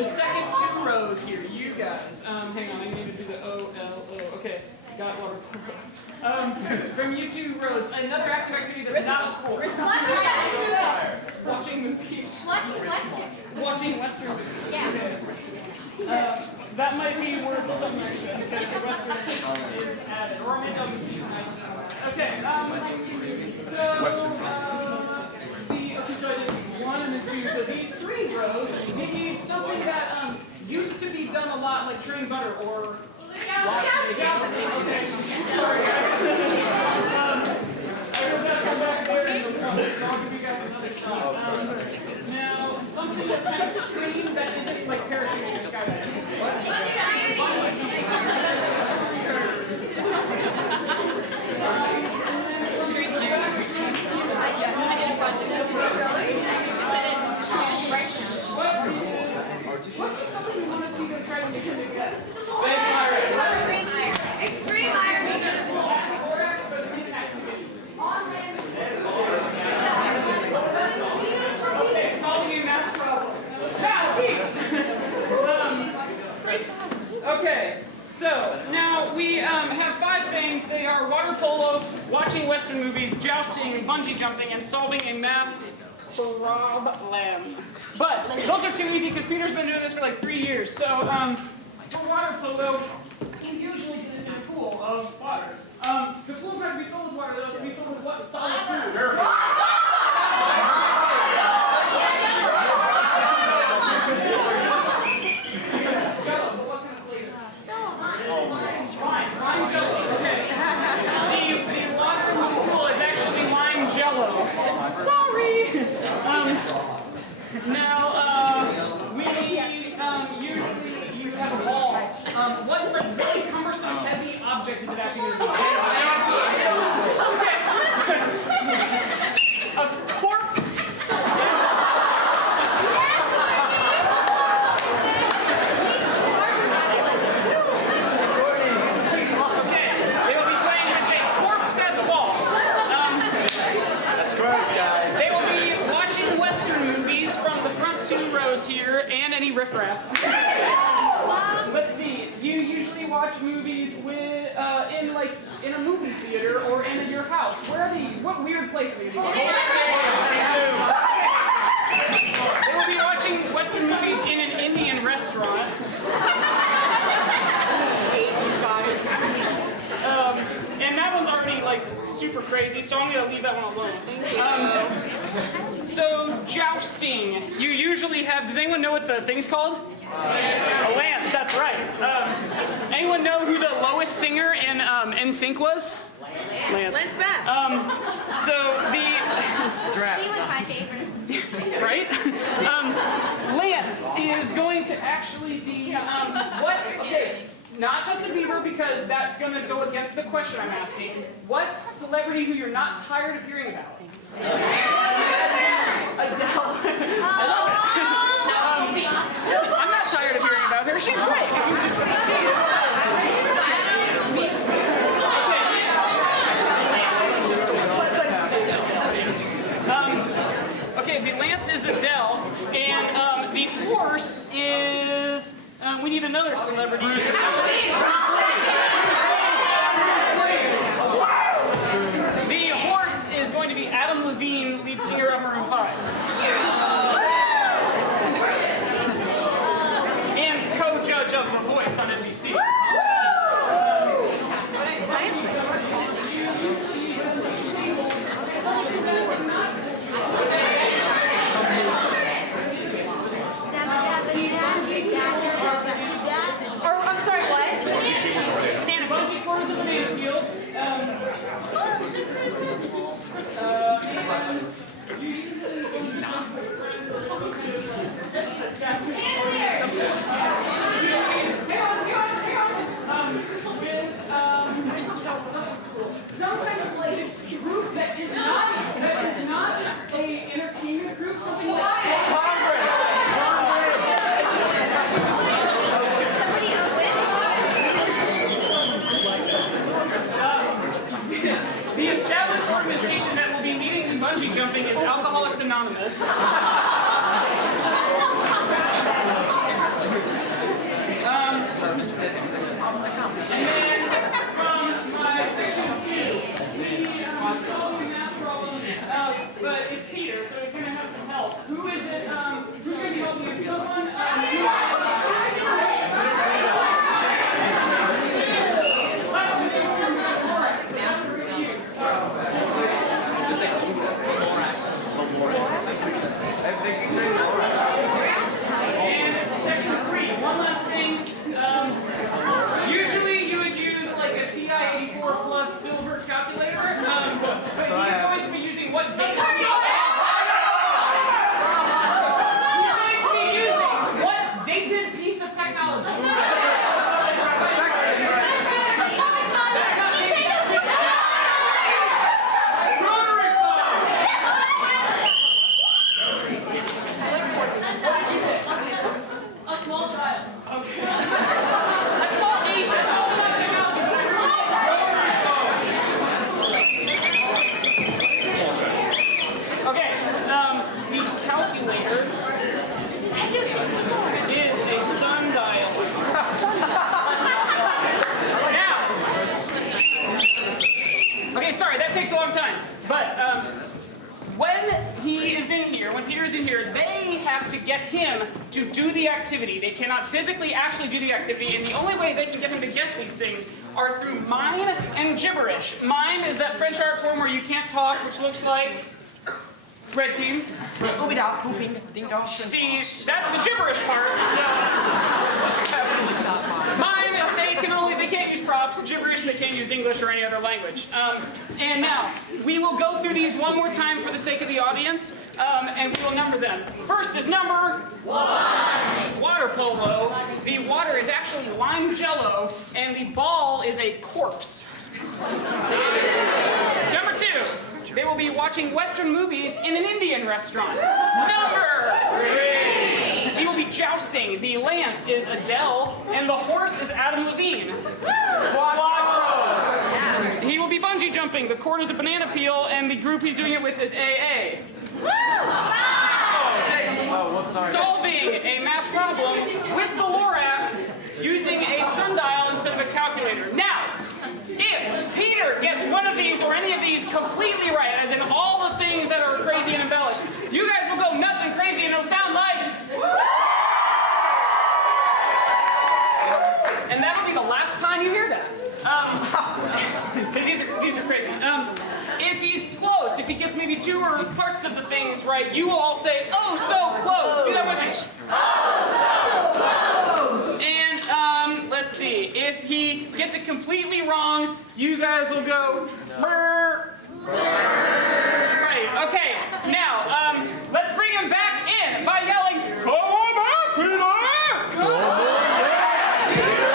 second 2 rows here, you guys. Hang on, I need to do the O-L-O. Okay, got water polo. From you 2 rows, another active activity that's not a sport. Watching movies. Watching Western movies. Okay. That might be worth something extra because the Western is added. Or maybe I'll just keep an eye on that. Okay, so I did 1 and then 2. So these 3 rows, we need something that used to be done a lot, like churning butter or jousting. Okay. Sorry, guys. I was going to come back there and I'll give you guys another shot. Now, something that's kind of extreme that isn't like parachuting or skydiving. What's something you want to see them try to make it again? Extreme irony. Okay, solving a math problem. Now, please. Okay, so now we have 5 things. They are water polo, watching Western movies, jousting, bungee jumping, and solving a math problem. But those are too easy because Peter's been doing this for like 3 years. So for water polo, you usually do this in a pool of water. The pool's not to be filled with water, though, it's to be filled with what? Solid food. Lime jello, okay. The water in the pool is actually lime jello. Sorry! Now, we usually you have a ball. What really cumbersome, heavy object is it actually going to be? Okay. A corpse. Here and any riffraff. Let's see. You usually watch movies with in a movie theater or in your house. What weird place are you going? They will be watching Western movies in an Indian restaurant. And that one's already super crazy, so I'm gonna leave that one alone. So jousting. You usually have. Does anyone know what the thing's called? A lance. That's right. Anyone know who the lowest singer in NSYNC was? Lance Bass. So the draft. He was my favorite. Right? Lance is going to actually be what? Okay. Not Justin Bieber, because that's going to go against the question I'm asking. What celebrity who you're not tired of hearing about? Adele. I love it. I'm not tired of hearing about her. She's great. Okay, the lance is Adele, and the horse is... we need another celebrity. The horse is going to be Adam Levine, lead singer of Maroon 5. And co-judge of The Voice on NBC. I'm sorry, what? Monkey corners of banana peel. Some kind of group that is not a entertainment group, something like the established organization that will be meeting in bungee jumping is Alcoholics Anonymous. And then from my section, I'm solving that problem, but it's Peter, so he's going to have some help. Who is it? Who's going to be helping him? Someone? And section 3, one last thing. Usually you would use like a TI-84 plus silver calculator, but he's going to be using what date? He's going to be using what dated piece of technology? when he is in here, when Peter's in here, they have to get him to do the activity. They cannot physically actually do the activity, and the only way they can get him to guess these things are through mime and gibberish. Mime is that French art form where you can't talk, which looks like red team. See, that's the gibberish part. So mime, they can't use props. Gibberish, they can't use English or any other language. And now we will go through these one more time for the sake of the audience, and we will number them. First is number 1. Water polo. The water is actually lime jello, and the ball is a corpse. Number 2. They will be watching Western movies in an Indian restaurant. Number 3. He will be jousting. The lance is Adele, and the horse is Adam Levine. 4. He will be bungee jumping. The cord is a banana peel, and the group he's doing it with is AA. Solving a math problem with the Lorax using a sundial instead of a calculator. Now, if Peter gets one of these or any of these completely right, as in all the things that are crazy and embellished, you guys will go nuts and crazy and it'll sound like... And that'll be the last time you hear that. Because these are crazy. If he's close, if he gets maybe 2 or parts of the things right, you will all say, "Oh, so close." Do that with me. Oh, so close. And let's see. If he gets it completely wrong, you guys will go. Brr. Right. Okay. Now, let's bring him back in by yelling, "Come on back, Peter! Come on back, Peter!"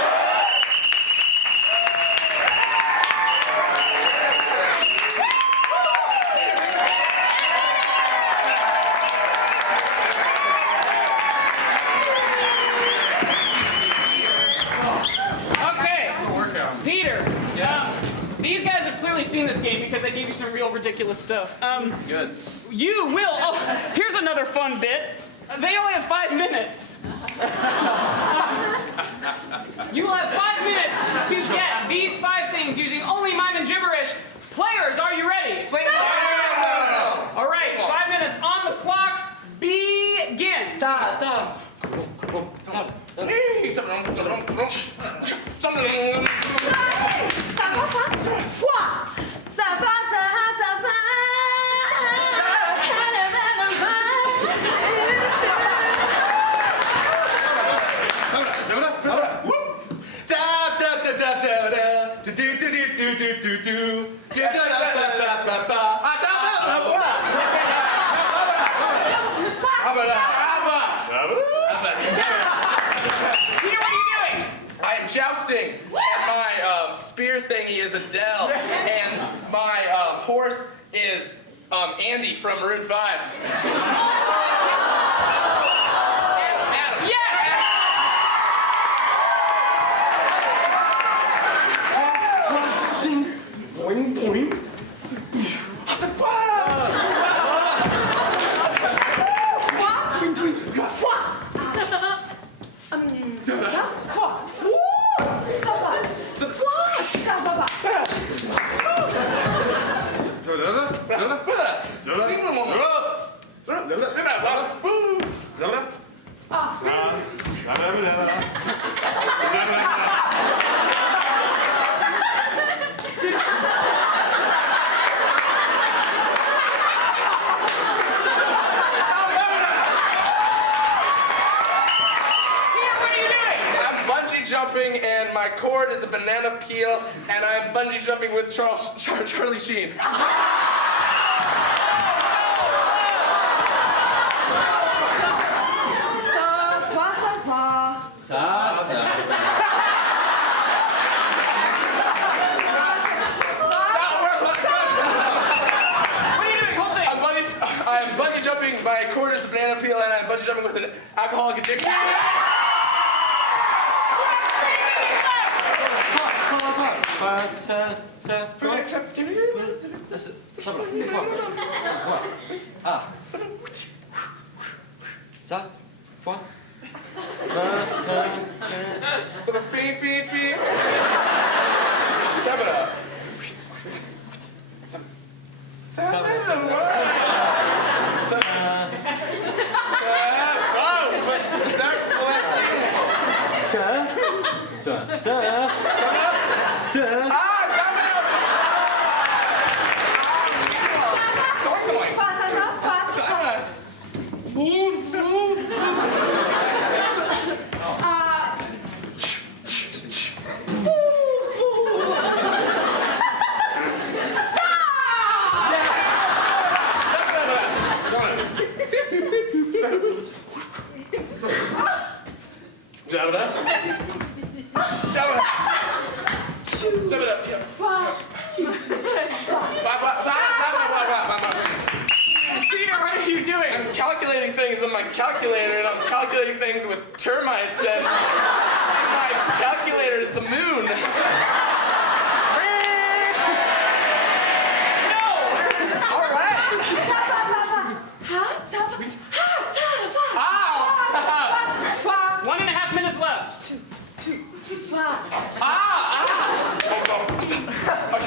These guys have clearly seen this game because they gave you some real ridiculous stuff. Good. You will. Oh, here's another fun bit. They only have 5 minutes. You will have 5 minutes to get these 5 things using only mime and gibberish. Players, are you ready? All right, 5 minutes on the clock. Begin. Jousting, and my spear thingy is Adele, and my horse is Andy from Maroon 5. And Adam. Yes! Boing, boing. Jumping, and my cord is a banana peel, and I'm bungee jumping with Charlie Sheen. I'm bungee jumping, my cord is a banana peel, and I'm bungee jumping with an alcoholic addiction. Sir. Sir. Peter, what are you doing? I'm calculating things on my calculator, and I'm calculating things with termites, and my calculator is the moon. All right. 1.5 minutes left. What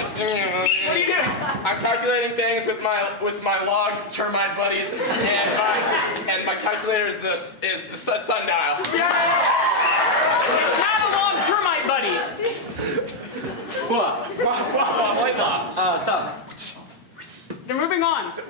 are you doing? I'm calculating things with my log termite buddies, and my calculator is the sundial. It's not a long termite buddy. Sir. They're moving on. Sir.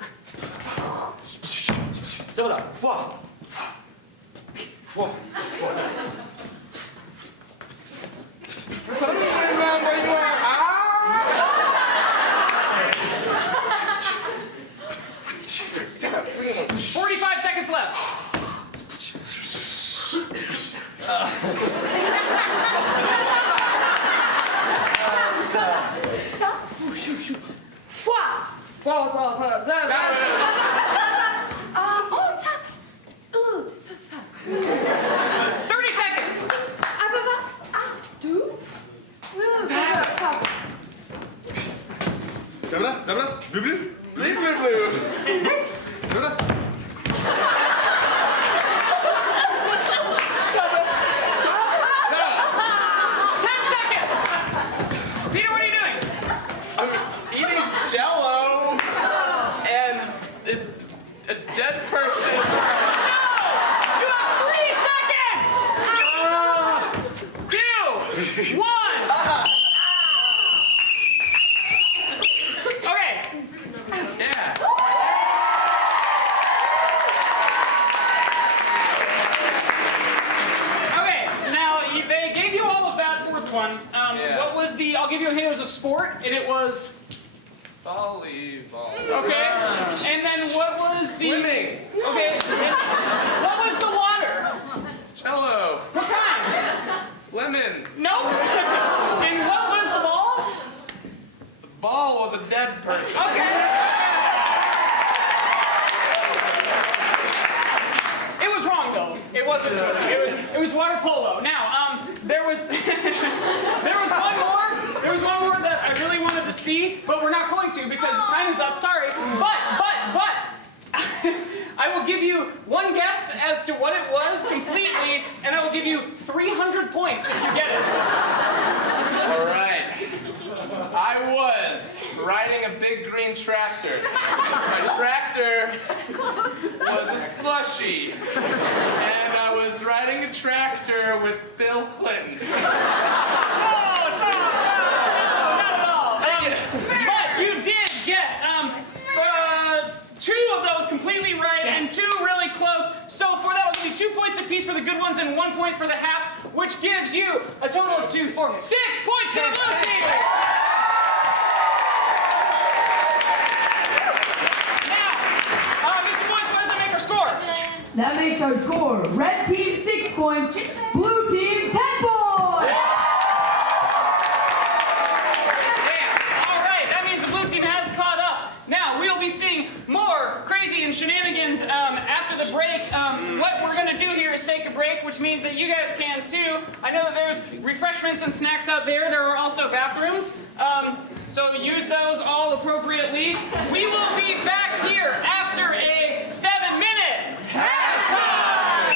$45 seconds left. On time. 30 seconds. Peter, what are you doing? I'm eating Jell-O, and it's a dead person. No! You have 3 seconds! 2, 1. Okay. Yeah. Okay, now they gave you all of that fourth one. Yeah. What was the, I'll give you a hint, it was a sport, and it was, Volleyball. okay. And then what was the... Swimming. Okay. What was the water? Jell-O. What kind? Lemon. Nope. And what was the ball? The ball was a dead person. Okay. It was wrong though. It wasn't swimming. It was water polo. Now, there was one more that I really wanted to see, but we're not going to because the time is up. Sorry. But I will give you one guess as to what it was completely, and I will give you 300 points if you get it. All right. I was riding a big green tractor. My tractor was a slushie. And I was riding a tractor with Bill Clinton. Oh, shut up. Not at all. But you did get 2 of those completely right and 2 really close. So for that, I'll give you 2 points apiece for the good ones and 1 point for the halves, which gives you a total of 6 points to the blue team. Now, Mr. Boyce, what does that make our score? That makes our score. Red team 6 points, blue team 10 points. All right, that means the blue team has caught up. Now, we'll be seeing more crazy and shenanigans after the break. What we're going to do here is take a break, which means that you guys can too. I know that there's refreshments and snacks out there. There are also bathrooms, so use those all appropriately. We will be back here after a 7-minute halftime.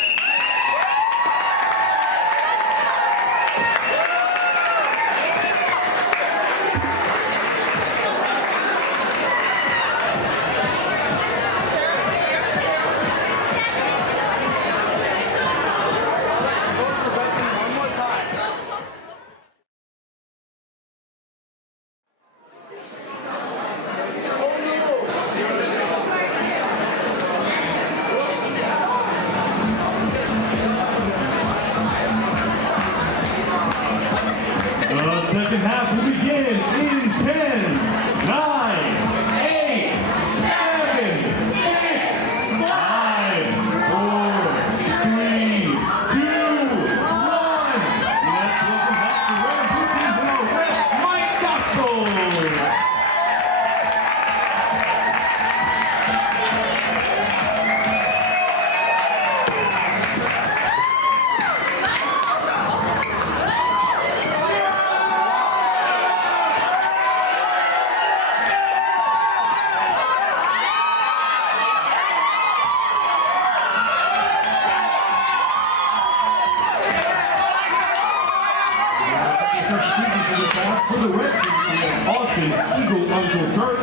the red team, we have Austin Eagle Uncle Kurt,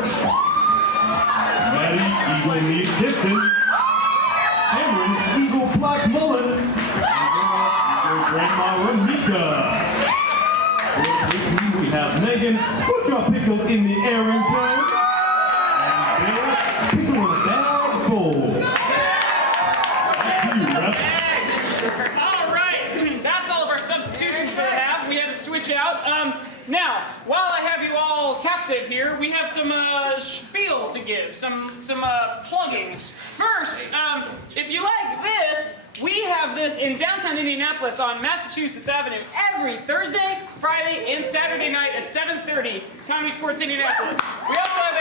Maddie Eagle Knee Gibson, Cameron Eagle Black Mullen, and Eagle Grandma Ramika. For the blue team, we have Megan, put your pickle in the Arrington, and Bill, pickle in a bag bowl. Thank you, Rep. All right, that's all of our substitutions for the half. We had to switch out. Now, while I have you all captive here, we have some spiel to give, some plugging. First, if you like this, we have this in downtown Indianapolis on Massachusetts Avenue every Thursday, Friday, and Saturday night at 7:30. ComedySportz Indianapolis. We also have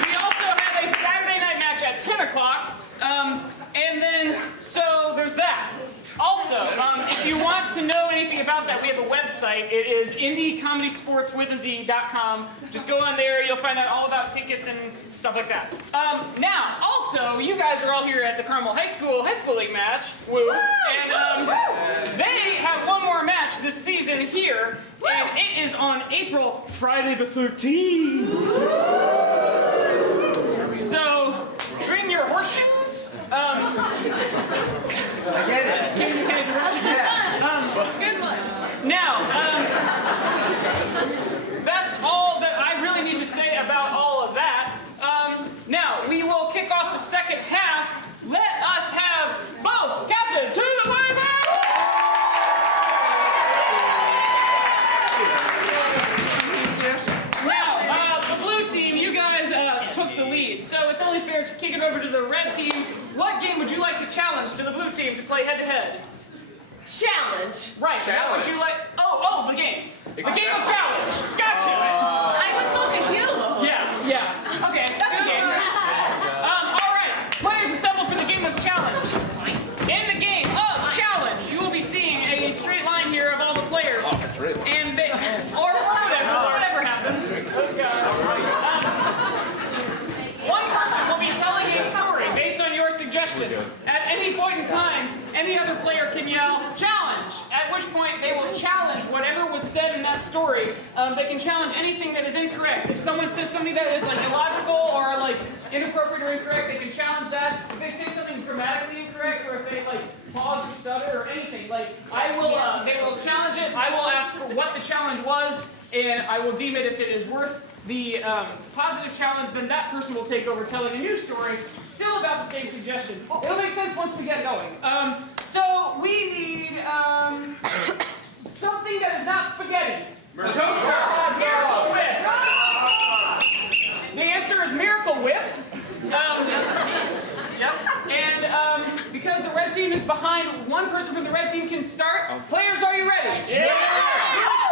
we also have a Saturday night match at 10 o'clock. And then, so there's that. Also, if you want to know anything about that, we have a website. It is indiecomedysportswithaz.com. Just go on there. You'll find out all about tickets and stuff like that. Now, also, you guys are all here at the Carmel High School League match. Woo! And they have one more match this season here, and it is on Friday the 13th. So, bring your horseshoes. I get it. Good one. Now, that's all that I really need to say about all of that. Now, we will kick off the second half. Let us have both captains to the playground! Now, the blue team, you guys took the lead, so it's only fair to kick it over to the red team. What game would you like to challenge to the blue team to play head-to-head? Challenge. Right. Challenge. What would you like? Oh, the game. The game of challenge. Gotcha. I was so confused. Yeah. Okay, that's a game. All right. Players assemble for the game of challenge. In the game of challenge, you will be seeing a straight line here of all the players. And they, or whatever happens. One person will be telling a story based on your suggestions. At any point in time, any other player can yell, challenge, at which point they will challenge whatever was said in that story. They can challenge anything that is incorrect. If someone says something that is like illogical or like inappropriate or incorrect, they can challenge that. If they say something grammatically incorrect or if they like pause or stutter or anything, like they will challenge it. I will ask for what the challenge was and I will deem it if it is worth the positive challenge, then that person will take over telling a new story, still about the same suggestion. It'll make sense once we get going. So we need something that is not spaghetti. The toaster. Miracle Whip. The answer is Miracle Whip. Yes, and because the red team is behind, one person from the red team can start. Players, are you ready? Yeah!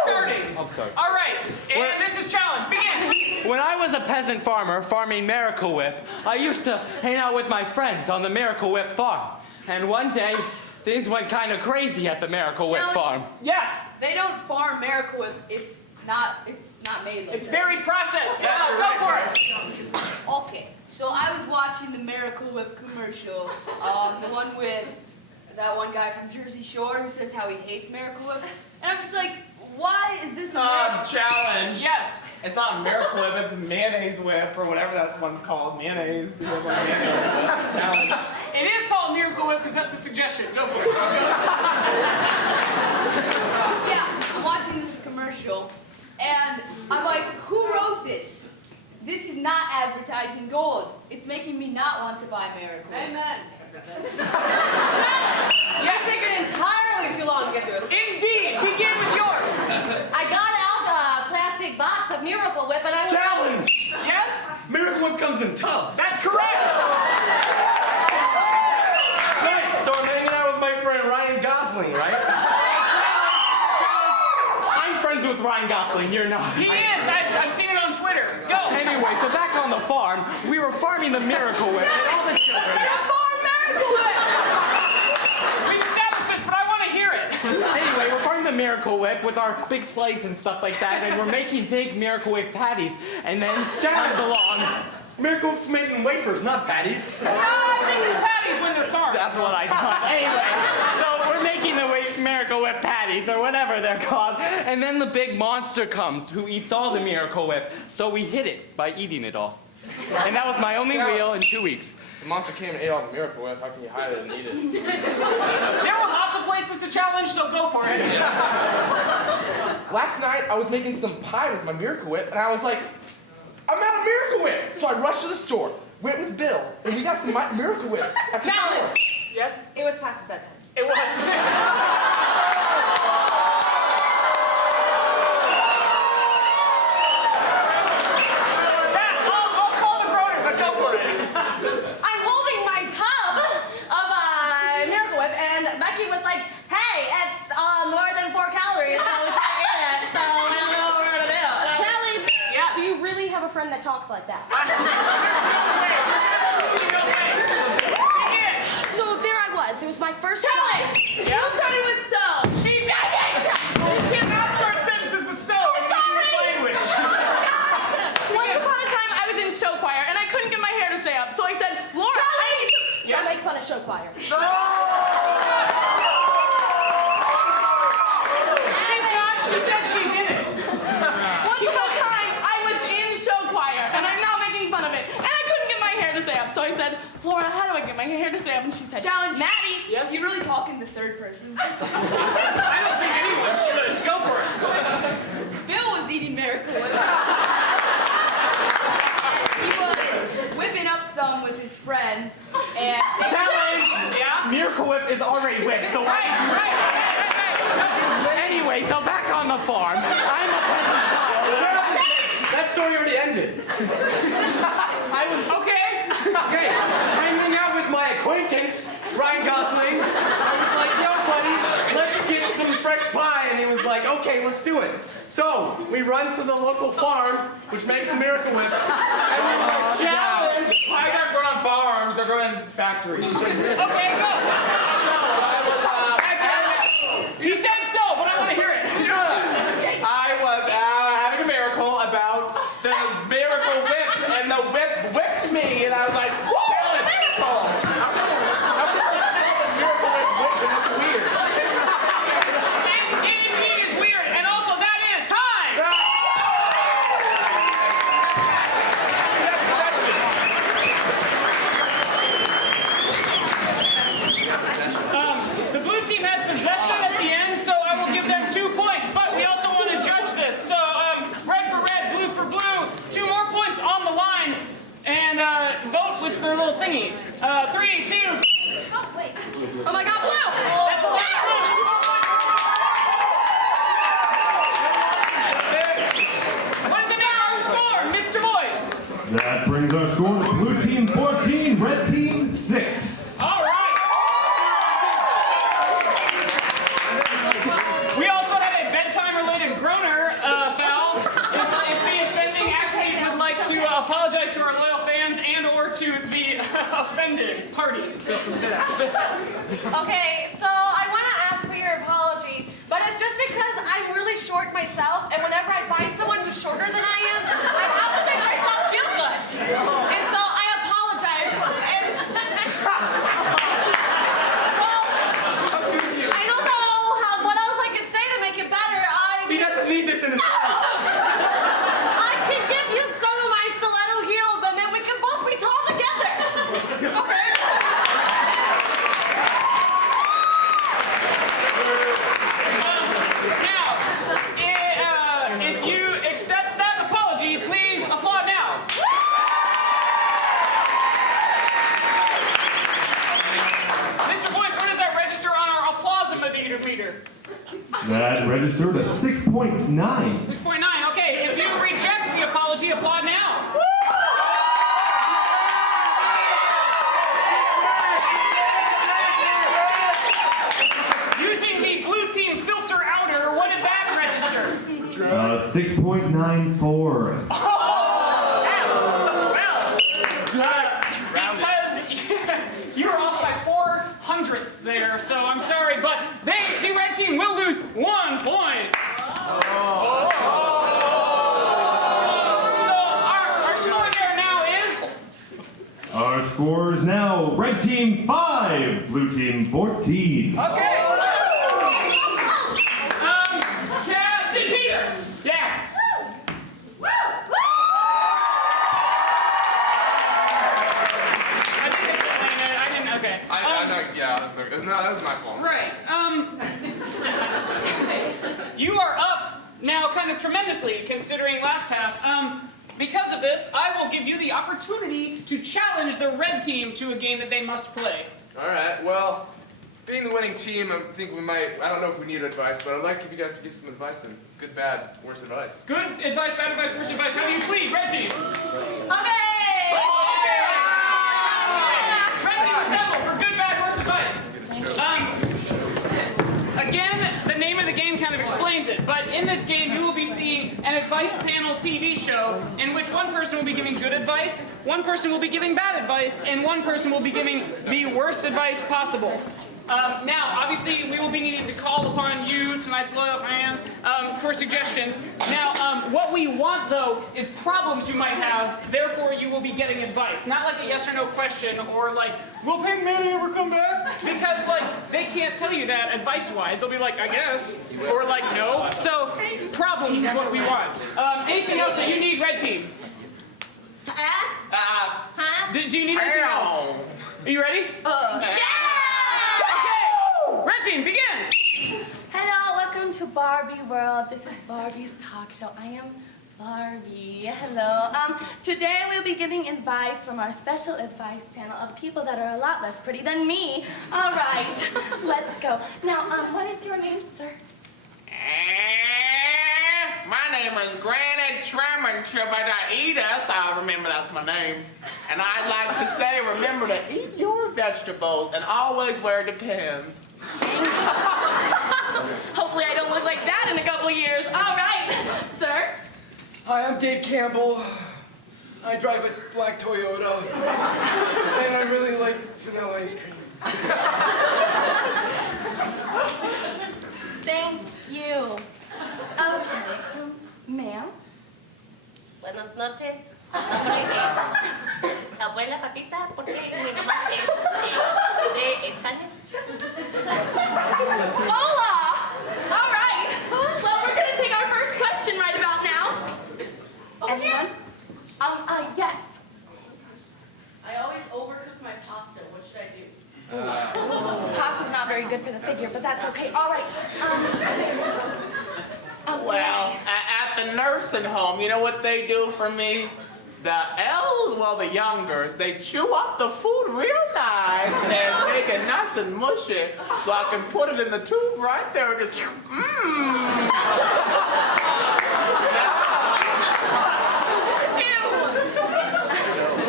Starting. I'll start. All right, and this is challenge. Begin. When I was a peasant farmer farming Miracle Whip, I used to hang out with my friends on the Miracle Whip farm. And one day, things went kind of crazy at the Miracle Whip farm. Yes. They don't farm Miracle Whip. It's not made like It's that. very processed. Go for it. Okay, so I was watching the Miracle Whip commercial, the one with that one guy from Jersey Shore who says how he hates Miracle Whip, and I'm just like, why is this a Challenge. Yes. It's not Miracle Whip, it's Mayonnaise Whip, or whatever that one's called. Mayonnaise. He goes like mayonnaise. Challenge. It is called Miracle Whip because that's a suggestion. Go for it. Yeah, I'm watching this commercial, and I'm like, who wrote this? This is not advertising gold. It's making me not want to buy Miracle Whip. Amen. You're taking entirely too long to get through this. Indeed. Begin with yours. I got out a plastic box of Miracle Whip and I was... Challenge! Yes? Miracle Whip comes in tubs. That's correct. Right, so I'm hanging out with my friend Ryan Gosling, right? I'm friends with Ryan Gosling, you're not. He is. I've seen it on Twitter. Go. Anyway, so back on the farm, we were farming the Miracle Whip and all the children. We've established this, but I want to hear it. Anyway, we're farming the Miracle Whip with our big slice and stuff like that, and we're making big Miracle Whip patties. And then comes along. Miracle Whip's made in wafers, not patties. No, I think it's patties when they're farmed. That's what I thought. Anyway, so we're making making the Miracle Whip patties, or whatever they're called. And then the big monster comes, who eats all the Miracle Whip. So we hid it by eating it all. And that was my only meal in 2 weeks. The monster came and ate all the Miracle Whip. How can you hide it and eat it? There were lots of places to challenge, so go for it. Last night, I was making some pie with my Miracle Whip, and I was like, I'm out of Miracle Whip! So I rushed to the store, went with Bill, and we got some Miracle Whip at the Challenge! store. Yes? It was past his bedtime. It was. I'll call the groaners, but go for it. I'm holding my tub of Miracle Whip, and Becky was like, hey, it's more than 4 calories, so we can't eat it, so I don't know what we're gonna do. Challenge. Yes. Do you really have a friend that talks like that? So there I was. It was my first challenge. You started with so. She did it! You cannot start sentences with so in English language. Once upon a time, I was in show choir, and I couldn't get my hair to stay up. So I said, Laura, I need to... Don't make fun of show choir. She's not. She said she's in it. Once upon a time, I was in show choir, and I'm not making fun of it. And I couldn't get my hair to stay up. So I said, Laura, how do I get my hair to stay up? And she said, Challenge. Maddie. Yes? You really talk in the third person? I don't think anyone should. Go for it. Bill was eating Miracle Whip. He was whipping up some with his friends, and they Challenge! Yeah? Miracle Whip is already whipped, so Right. Anyway, so back on the farm, I'm a peasant child. That story already ended. I was Okay. Okay, hanging out with my acquaintance, Ryan Gosling. I was like, yo, buddy, let's get some fresh pie. And he was like, okay, let's do it. So we run to the local farm, which makes the Miracle Whip. And we were like, challenge! Pies aren't grown on farms, they're grown in factories. Okay, go. He said so, but I want to hear it. I was having a miracle about the Miracle Whip, and the whip whipped me, and I was like, whoa, a miracle! How come the Miracle Whip whipped me? That's weird. It indeed is weird, and also that is time. The blue team had possession at the end, so I will give them 2 points. But we also want to judge this. So red for red, blue for blue. 2 more points on the line, and vote with their little thingies. 3, 2. Oh, wait. Oh, my God, blue! That's a lot. What is the final score, Mr. Boyce? That brings our score to blue team 14, red team 6. All right. We also have a bedtime-related groaner foul. If the offending athlete would like to apologize to our loyal fans and/or to the offended party. Okay, so I want to ask for your apology, but it's just because I'm really short myself, and whenever I find someone who's shorter than I am, I have to make myself feel good. And so I apologize. And well, I don't know what else I could say to make it better. He doesn't need this in his life. I can give you some of my stiletto heels, and then we can both be tall together. Okay? Now, if you accept that apology, please applaud now. Mr. Boyce, what does that register on our applause-meter meter? That registered at 6.9. 6.9. Okay, if you reject the apology, applaud now. Using the blue team filter outer, what did that register? 6.94. Because you were off by 400ths there, so I'm sorry, but the red team will lose 1 point. So our score there now is? Our score is now red team 5, blue team 14. Okay. Team Peter! Yes! I think it's I didn't, okay. I know, yeah, that's okay. No, that was my fault. Right. You are up now kind of tremendously considering last half. Because of this, I will give you the opportunity to challenge the red team to a game that they must play. All right, well, being the winning team, I think we might, I don't know if we need advice, but I'd like you guys to give some advice and good, bad, worse advice. Good advice, bad advice, worst advice. How do you plead, red team? Okay! Red team assemble for good, bad, worst advice. Again, the name of the game kind of explains it, but in this game you will be seeing an advice panel TV show in which one person will be giving good advice, one person will be giving bad advice, and one person will be giving the worst advice possible. Now, obviously, we will be needing to call upon you, tonight's loyal fans, for suggestions. Now, what we want, though, is problems you might have, therefore you will be getting advice. Not like a yes or no question, or like, will Pink Manny ever come back? Because, like, they can't tell you that advice-wise. They'll be like, I guess, or like, no. So, problems is what we want. Anything else that you need, red team? Do you need anything else? Are you ready? Yeah! Red team, begin! Hello, welcome to Barbie World. This is Barbie's talk show. I am Barbie. Hello. Today we'll be giving advice from our special advice panel of people that are a lot less pretty than me. All right, let's go. Now, what is your name, sir? My name is Granny Tremontribadaedith. I remember that's my name. And I'd like to say, remember to eat your vegetables and always wear Depends. Hopefully I don't look like that in a couple of years. All right, sir. Hi, I'm Dave Campbell. I drive a black Toyota. And I really like vanilla ice cream. Thank you. Okay, ma'am. Buenas noches. Abuela Patita, porque mi mamá es de España. Hola! All right. Well, we're going to take our first question right about now. Anyone? Yes. I always overcook my pasta. What should I do? Pasta's not very good for the figure, but that's okay. All right. Well, at the nursing home, you know what they do for me? The youngers, they chew up the food real nice and make it nice and mushy so I can put it in the tube right there and just, Ew.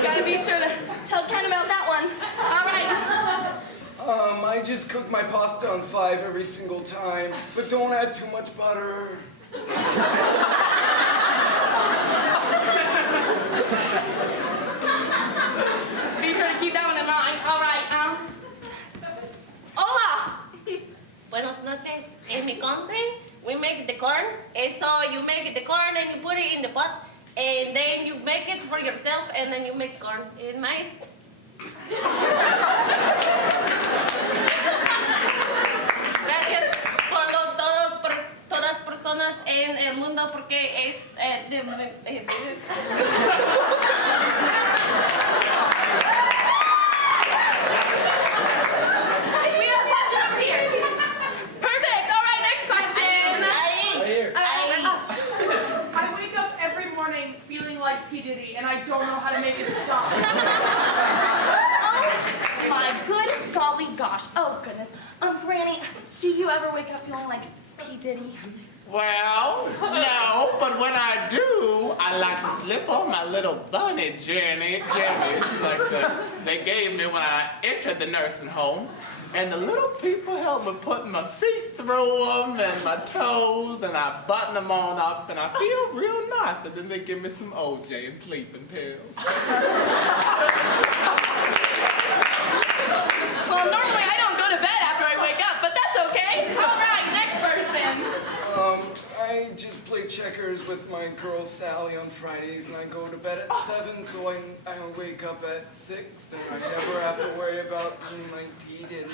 Gotta be sure to tell Ken about that one. All right. I just cook my pasta on 5 every single time, but don't add too much butter. Be sure to keep that one in mind. All right. Hola. Buenas noches. In my country, we make the corn. So you make the corn and you put it in the pot. And then you make it for yourself and then you make corn. It's nice. Gracias por todas personas en el mundo porque es We have a question over here. Perfect. All right, next question. I wake up every morning feeling like P. Diddy, and I don't know how to make it stop. My good golly gosh. Oh, goodness. Granny, do you ever wake up feeling like P. Diddy? Well, no, but when I do, I like to slip on my little bunny jammies like they gave me when I entered the nursing home. And the little people help me put my feet through them and my toes, and I button them on up, and I feel real nice. And then they give me some OJ and sleeping pills. Well, normally I don't go to bed after I wake up, but that's okay. All right, next person. I just play checkers with my girl Sally on Fridays, and I go to bed at 7, so I wake up at 6, and I never have to worry about being like P. Diddy.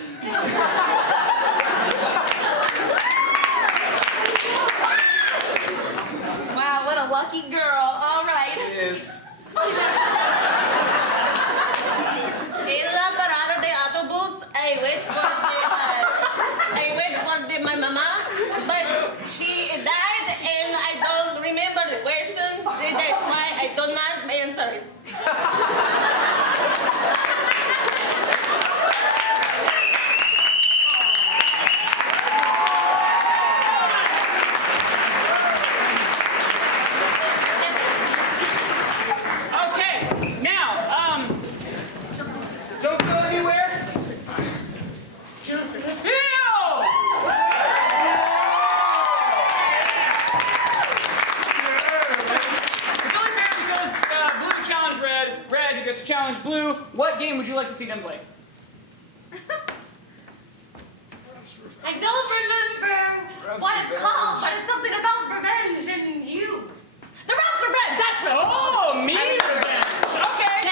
sorry. Okay, now, don't go anywhere. Ew! It's only fair because Blue challenged Red. Red, you get to challenge Blue. What game would you like to see them play? I don't remember what it's called, but it's something about revenge and you. The Ralph's Revenge, that's what it's called. Oh, me revenge. Okay.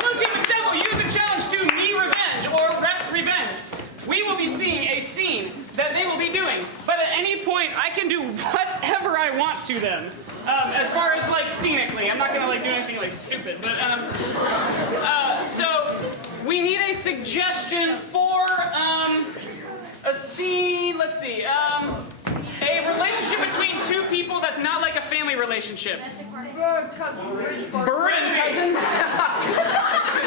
Blue Team Assemble, you've been challenged to me revenge or ref's revenge. We will be seeing a scene that they will be doing, but at any point I can do whatever I want to them. As far as like scenically, I'm not gonna like do anything like stupid, but so we need a suggestion for a scene. Let's see. A relationship between two people that's not like a family relationship. Bird cousins. Bird and cousins? Is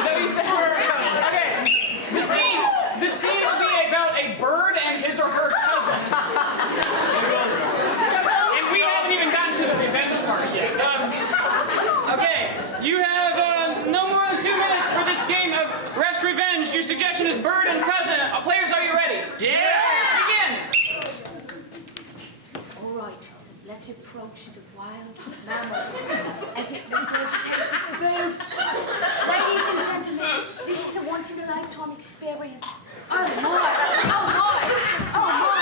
that what you said? Okay. The scene will be about a bird and his or her cousin. And we haven't even gotten to the revenge part yet. Okay. You have no more than 2 minutes for this game of ref's revenge. Your suggestion is bird and cousin. Players, are you ready? Yeah! Begin! All right, let's approach the wild mammal as it regurgitates its food. Ladies and gentlemen, this is a once-in-a-lifetime experience. Oh my! Oh my! Oh my!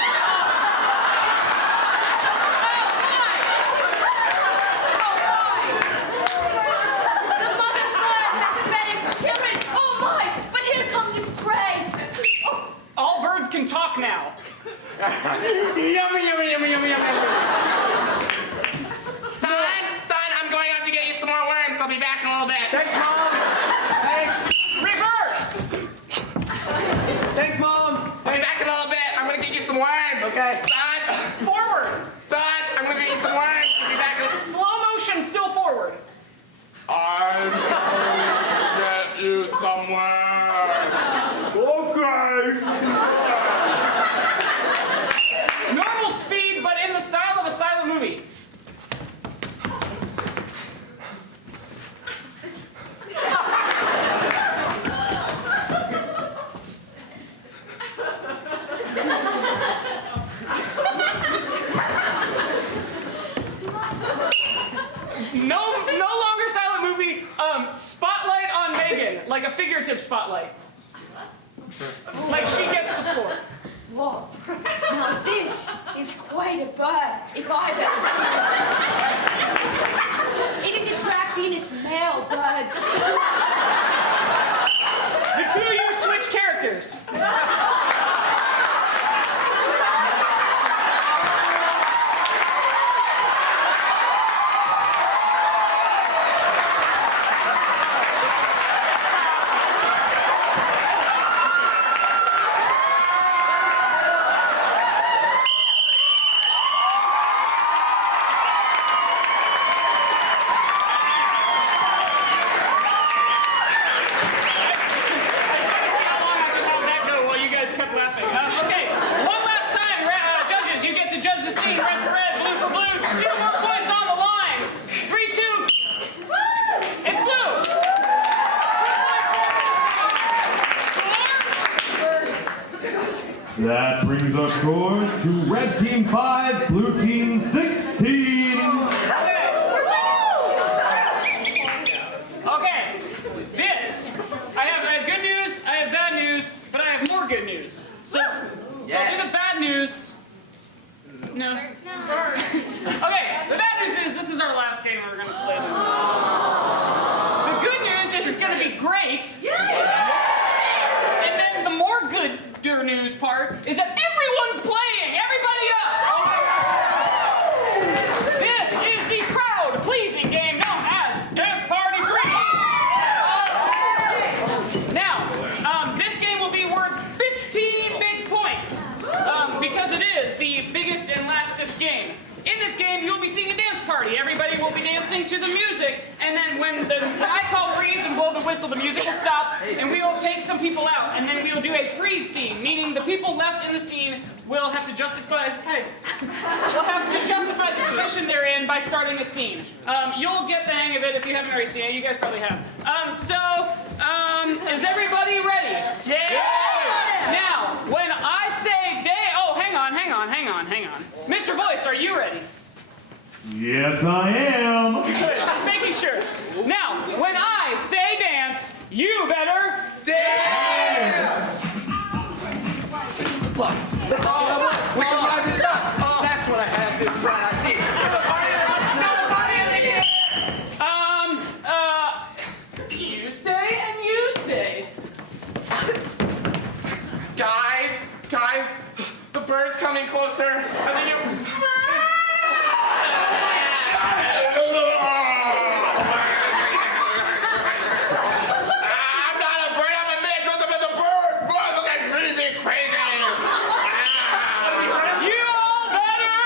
The mother bird has fed its children. Oh my! But here comes its prey. Oh. All birds can talk now. Yummy, yummy, yummy, yummy, yummy. Son, I'm going out to get you some more worms. I'll be back in a little bit. Thanks, Mom. Thanks. Reverse. Thanks, Mom. I'll be back in a little bit. I'm gonna get you some worms. Okay. Son, Forward. I'm gonna get you some worms. I'll be back in a Slow motion, still forward. I'm gonna get you some worms. Okay. Normal speed, but in the style of a silent movie. No longer silent movie. Spotlight on Megan, like a figurative spotlight. Like she gets the floor. Whoa. Now this is quite a bird, if I've ever seen it. It is attracting its male birds. The two of you switch characters. That brings our score to Red Team 5, Blue Team 16. Okay, this. I have good news, I have bad news, but I have more good news. So I'll do the bad news. No. Okay, the bad news is this is our last game we're gonna play. The good news is it's gonna be great. And then the more good news part is that everyone's playing. Everybody up. this game, you'll be seeing a dance party. Everybody will be dancing to the music, and then when I call freeze and blow the whistle, the music will stop, and we will take some people out, and then we will do a freeze scene, meaning the people left in the scene will have to justify, the position they're in by starting a scene. You'll get the hang of it if you haven't already seen it. You guys probably have. Is everybody ready? Yeah! Now, when I say hang on. Mr. Voice, are you ready? Yes, I am. Good, just making sure. Now, when I say dance, you better dance! Look, we can rise this up. That's what I had this bright idea. You stay and you stay. Guys, the bird's coming closer. I think I'm not a bird, I'm a man dressed up as a bird. Boy, look at me being crazy. You all better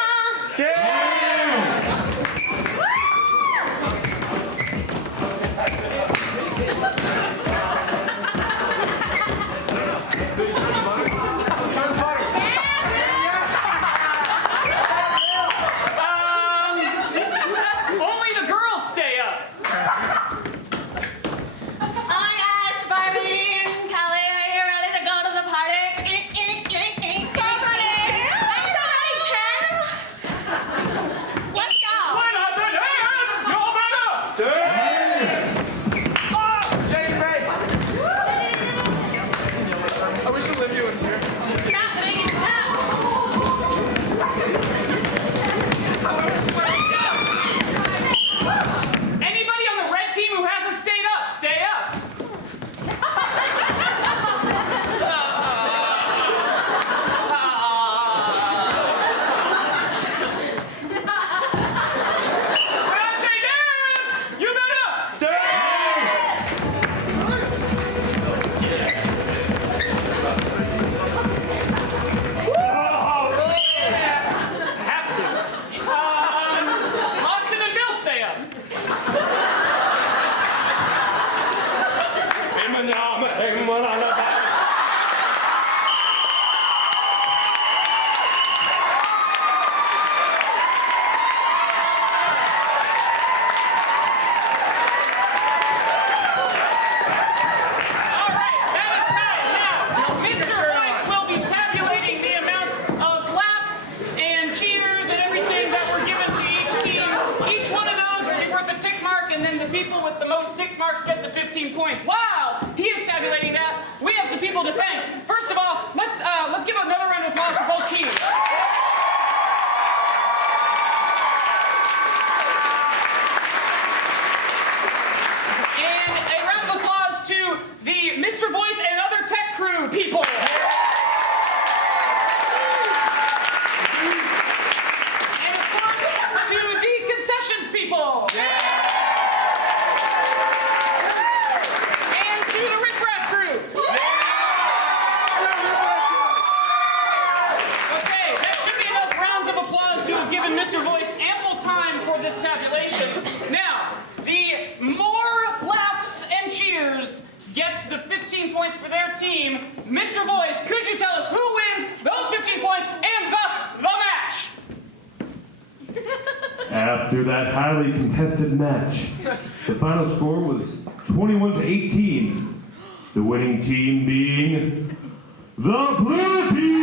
only the girls stay up. Oh my gosh, Barbie and Kelly, are you ready to go to the party? Let's go. When I say dance, you all better Shake it, babe. I wish Olivia was here. Stop, Megan, stop. Anybody on the red team who hasn't stayed up, stay up. When I say dance, you better have to. Austin and Bill stay up. All right, that is time. Now, Mr. Voice will be tabulating the amounts of laughs and cheers and everything that were given to each team. Each one of those will be worth a tick mark, and then the people with the most tick marks get the 15 points. While he is tabulating that, we have some people to thank. First of all, let's give another round of applause for both teams. And a round of applause to the Mr. Voice and other tech crew people. And of course, to the concessions people. And to the Riff Raff crew. Okay, that should be enough rounds of applause to have given Mr. Voice ample time for this tabulation. Now, the more laughs and cheers gets the 15 points for their team. Mr. Voice, could you tell us who wins those 15 points and thus the match? After that highly contested match, the final score was 21-18. The winning team being the blue team.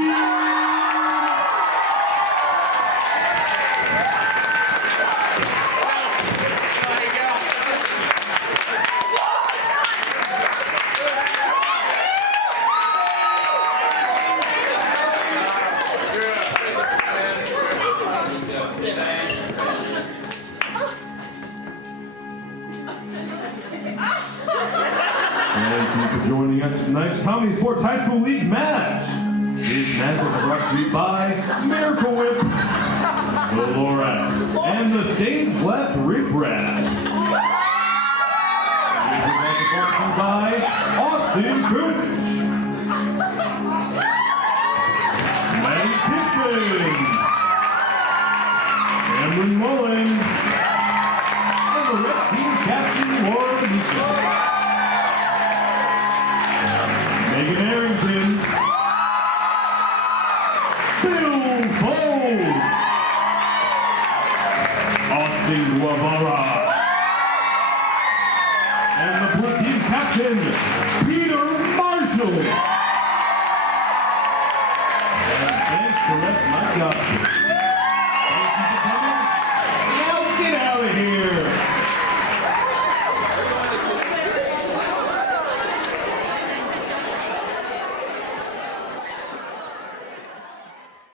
Thank you for joining us tonight's Comedy Sports High School League match. This match is brought to you by Miracle Whip, the Lorax, and the Stage Left Riff Raff. This match is brought to you by Austin Courage, Mike Pickman, and Cameron Mullen. And the red team captain, Laura Mika. Megan Arrington. Bill Fold. Austin Guevara. And the blue team captain, Peter Marshall. And thanks for letting my job.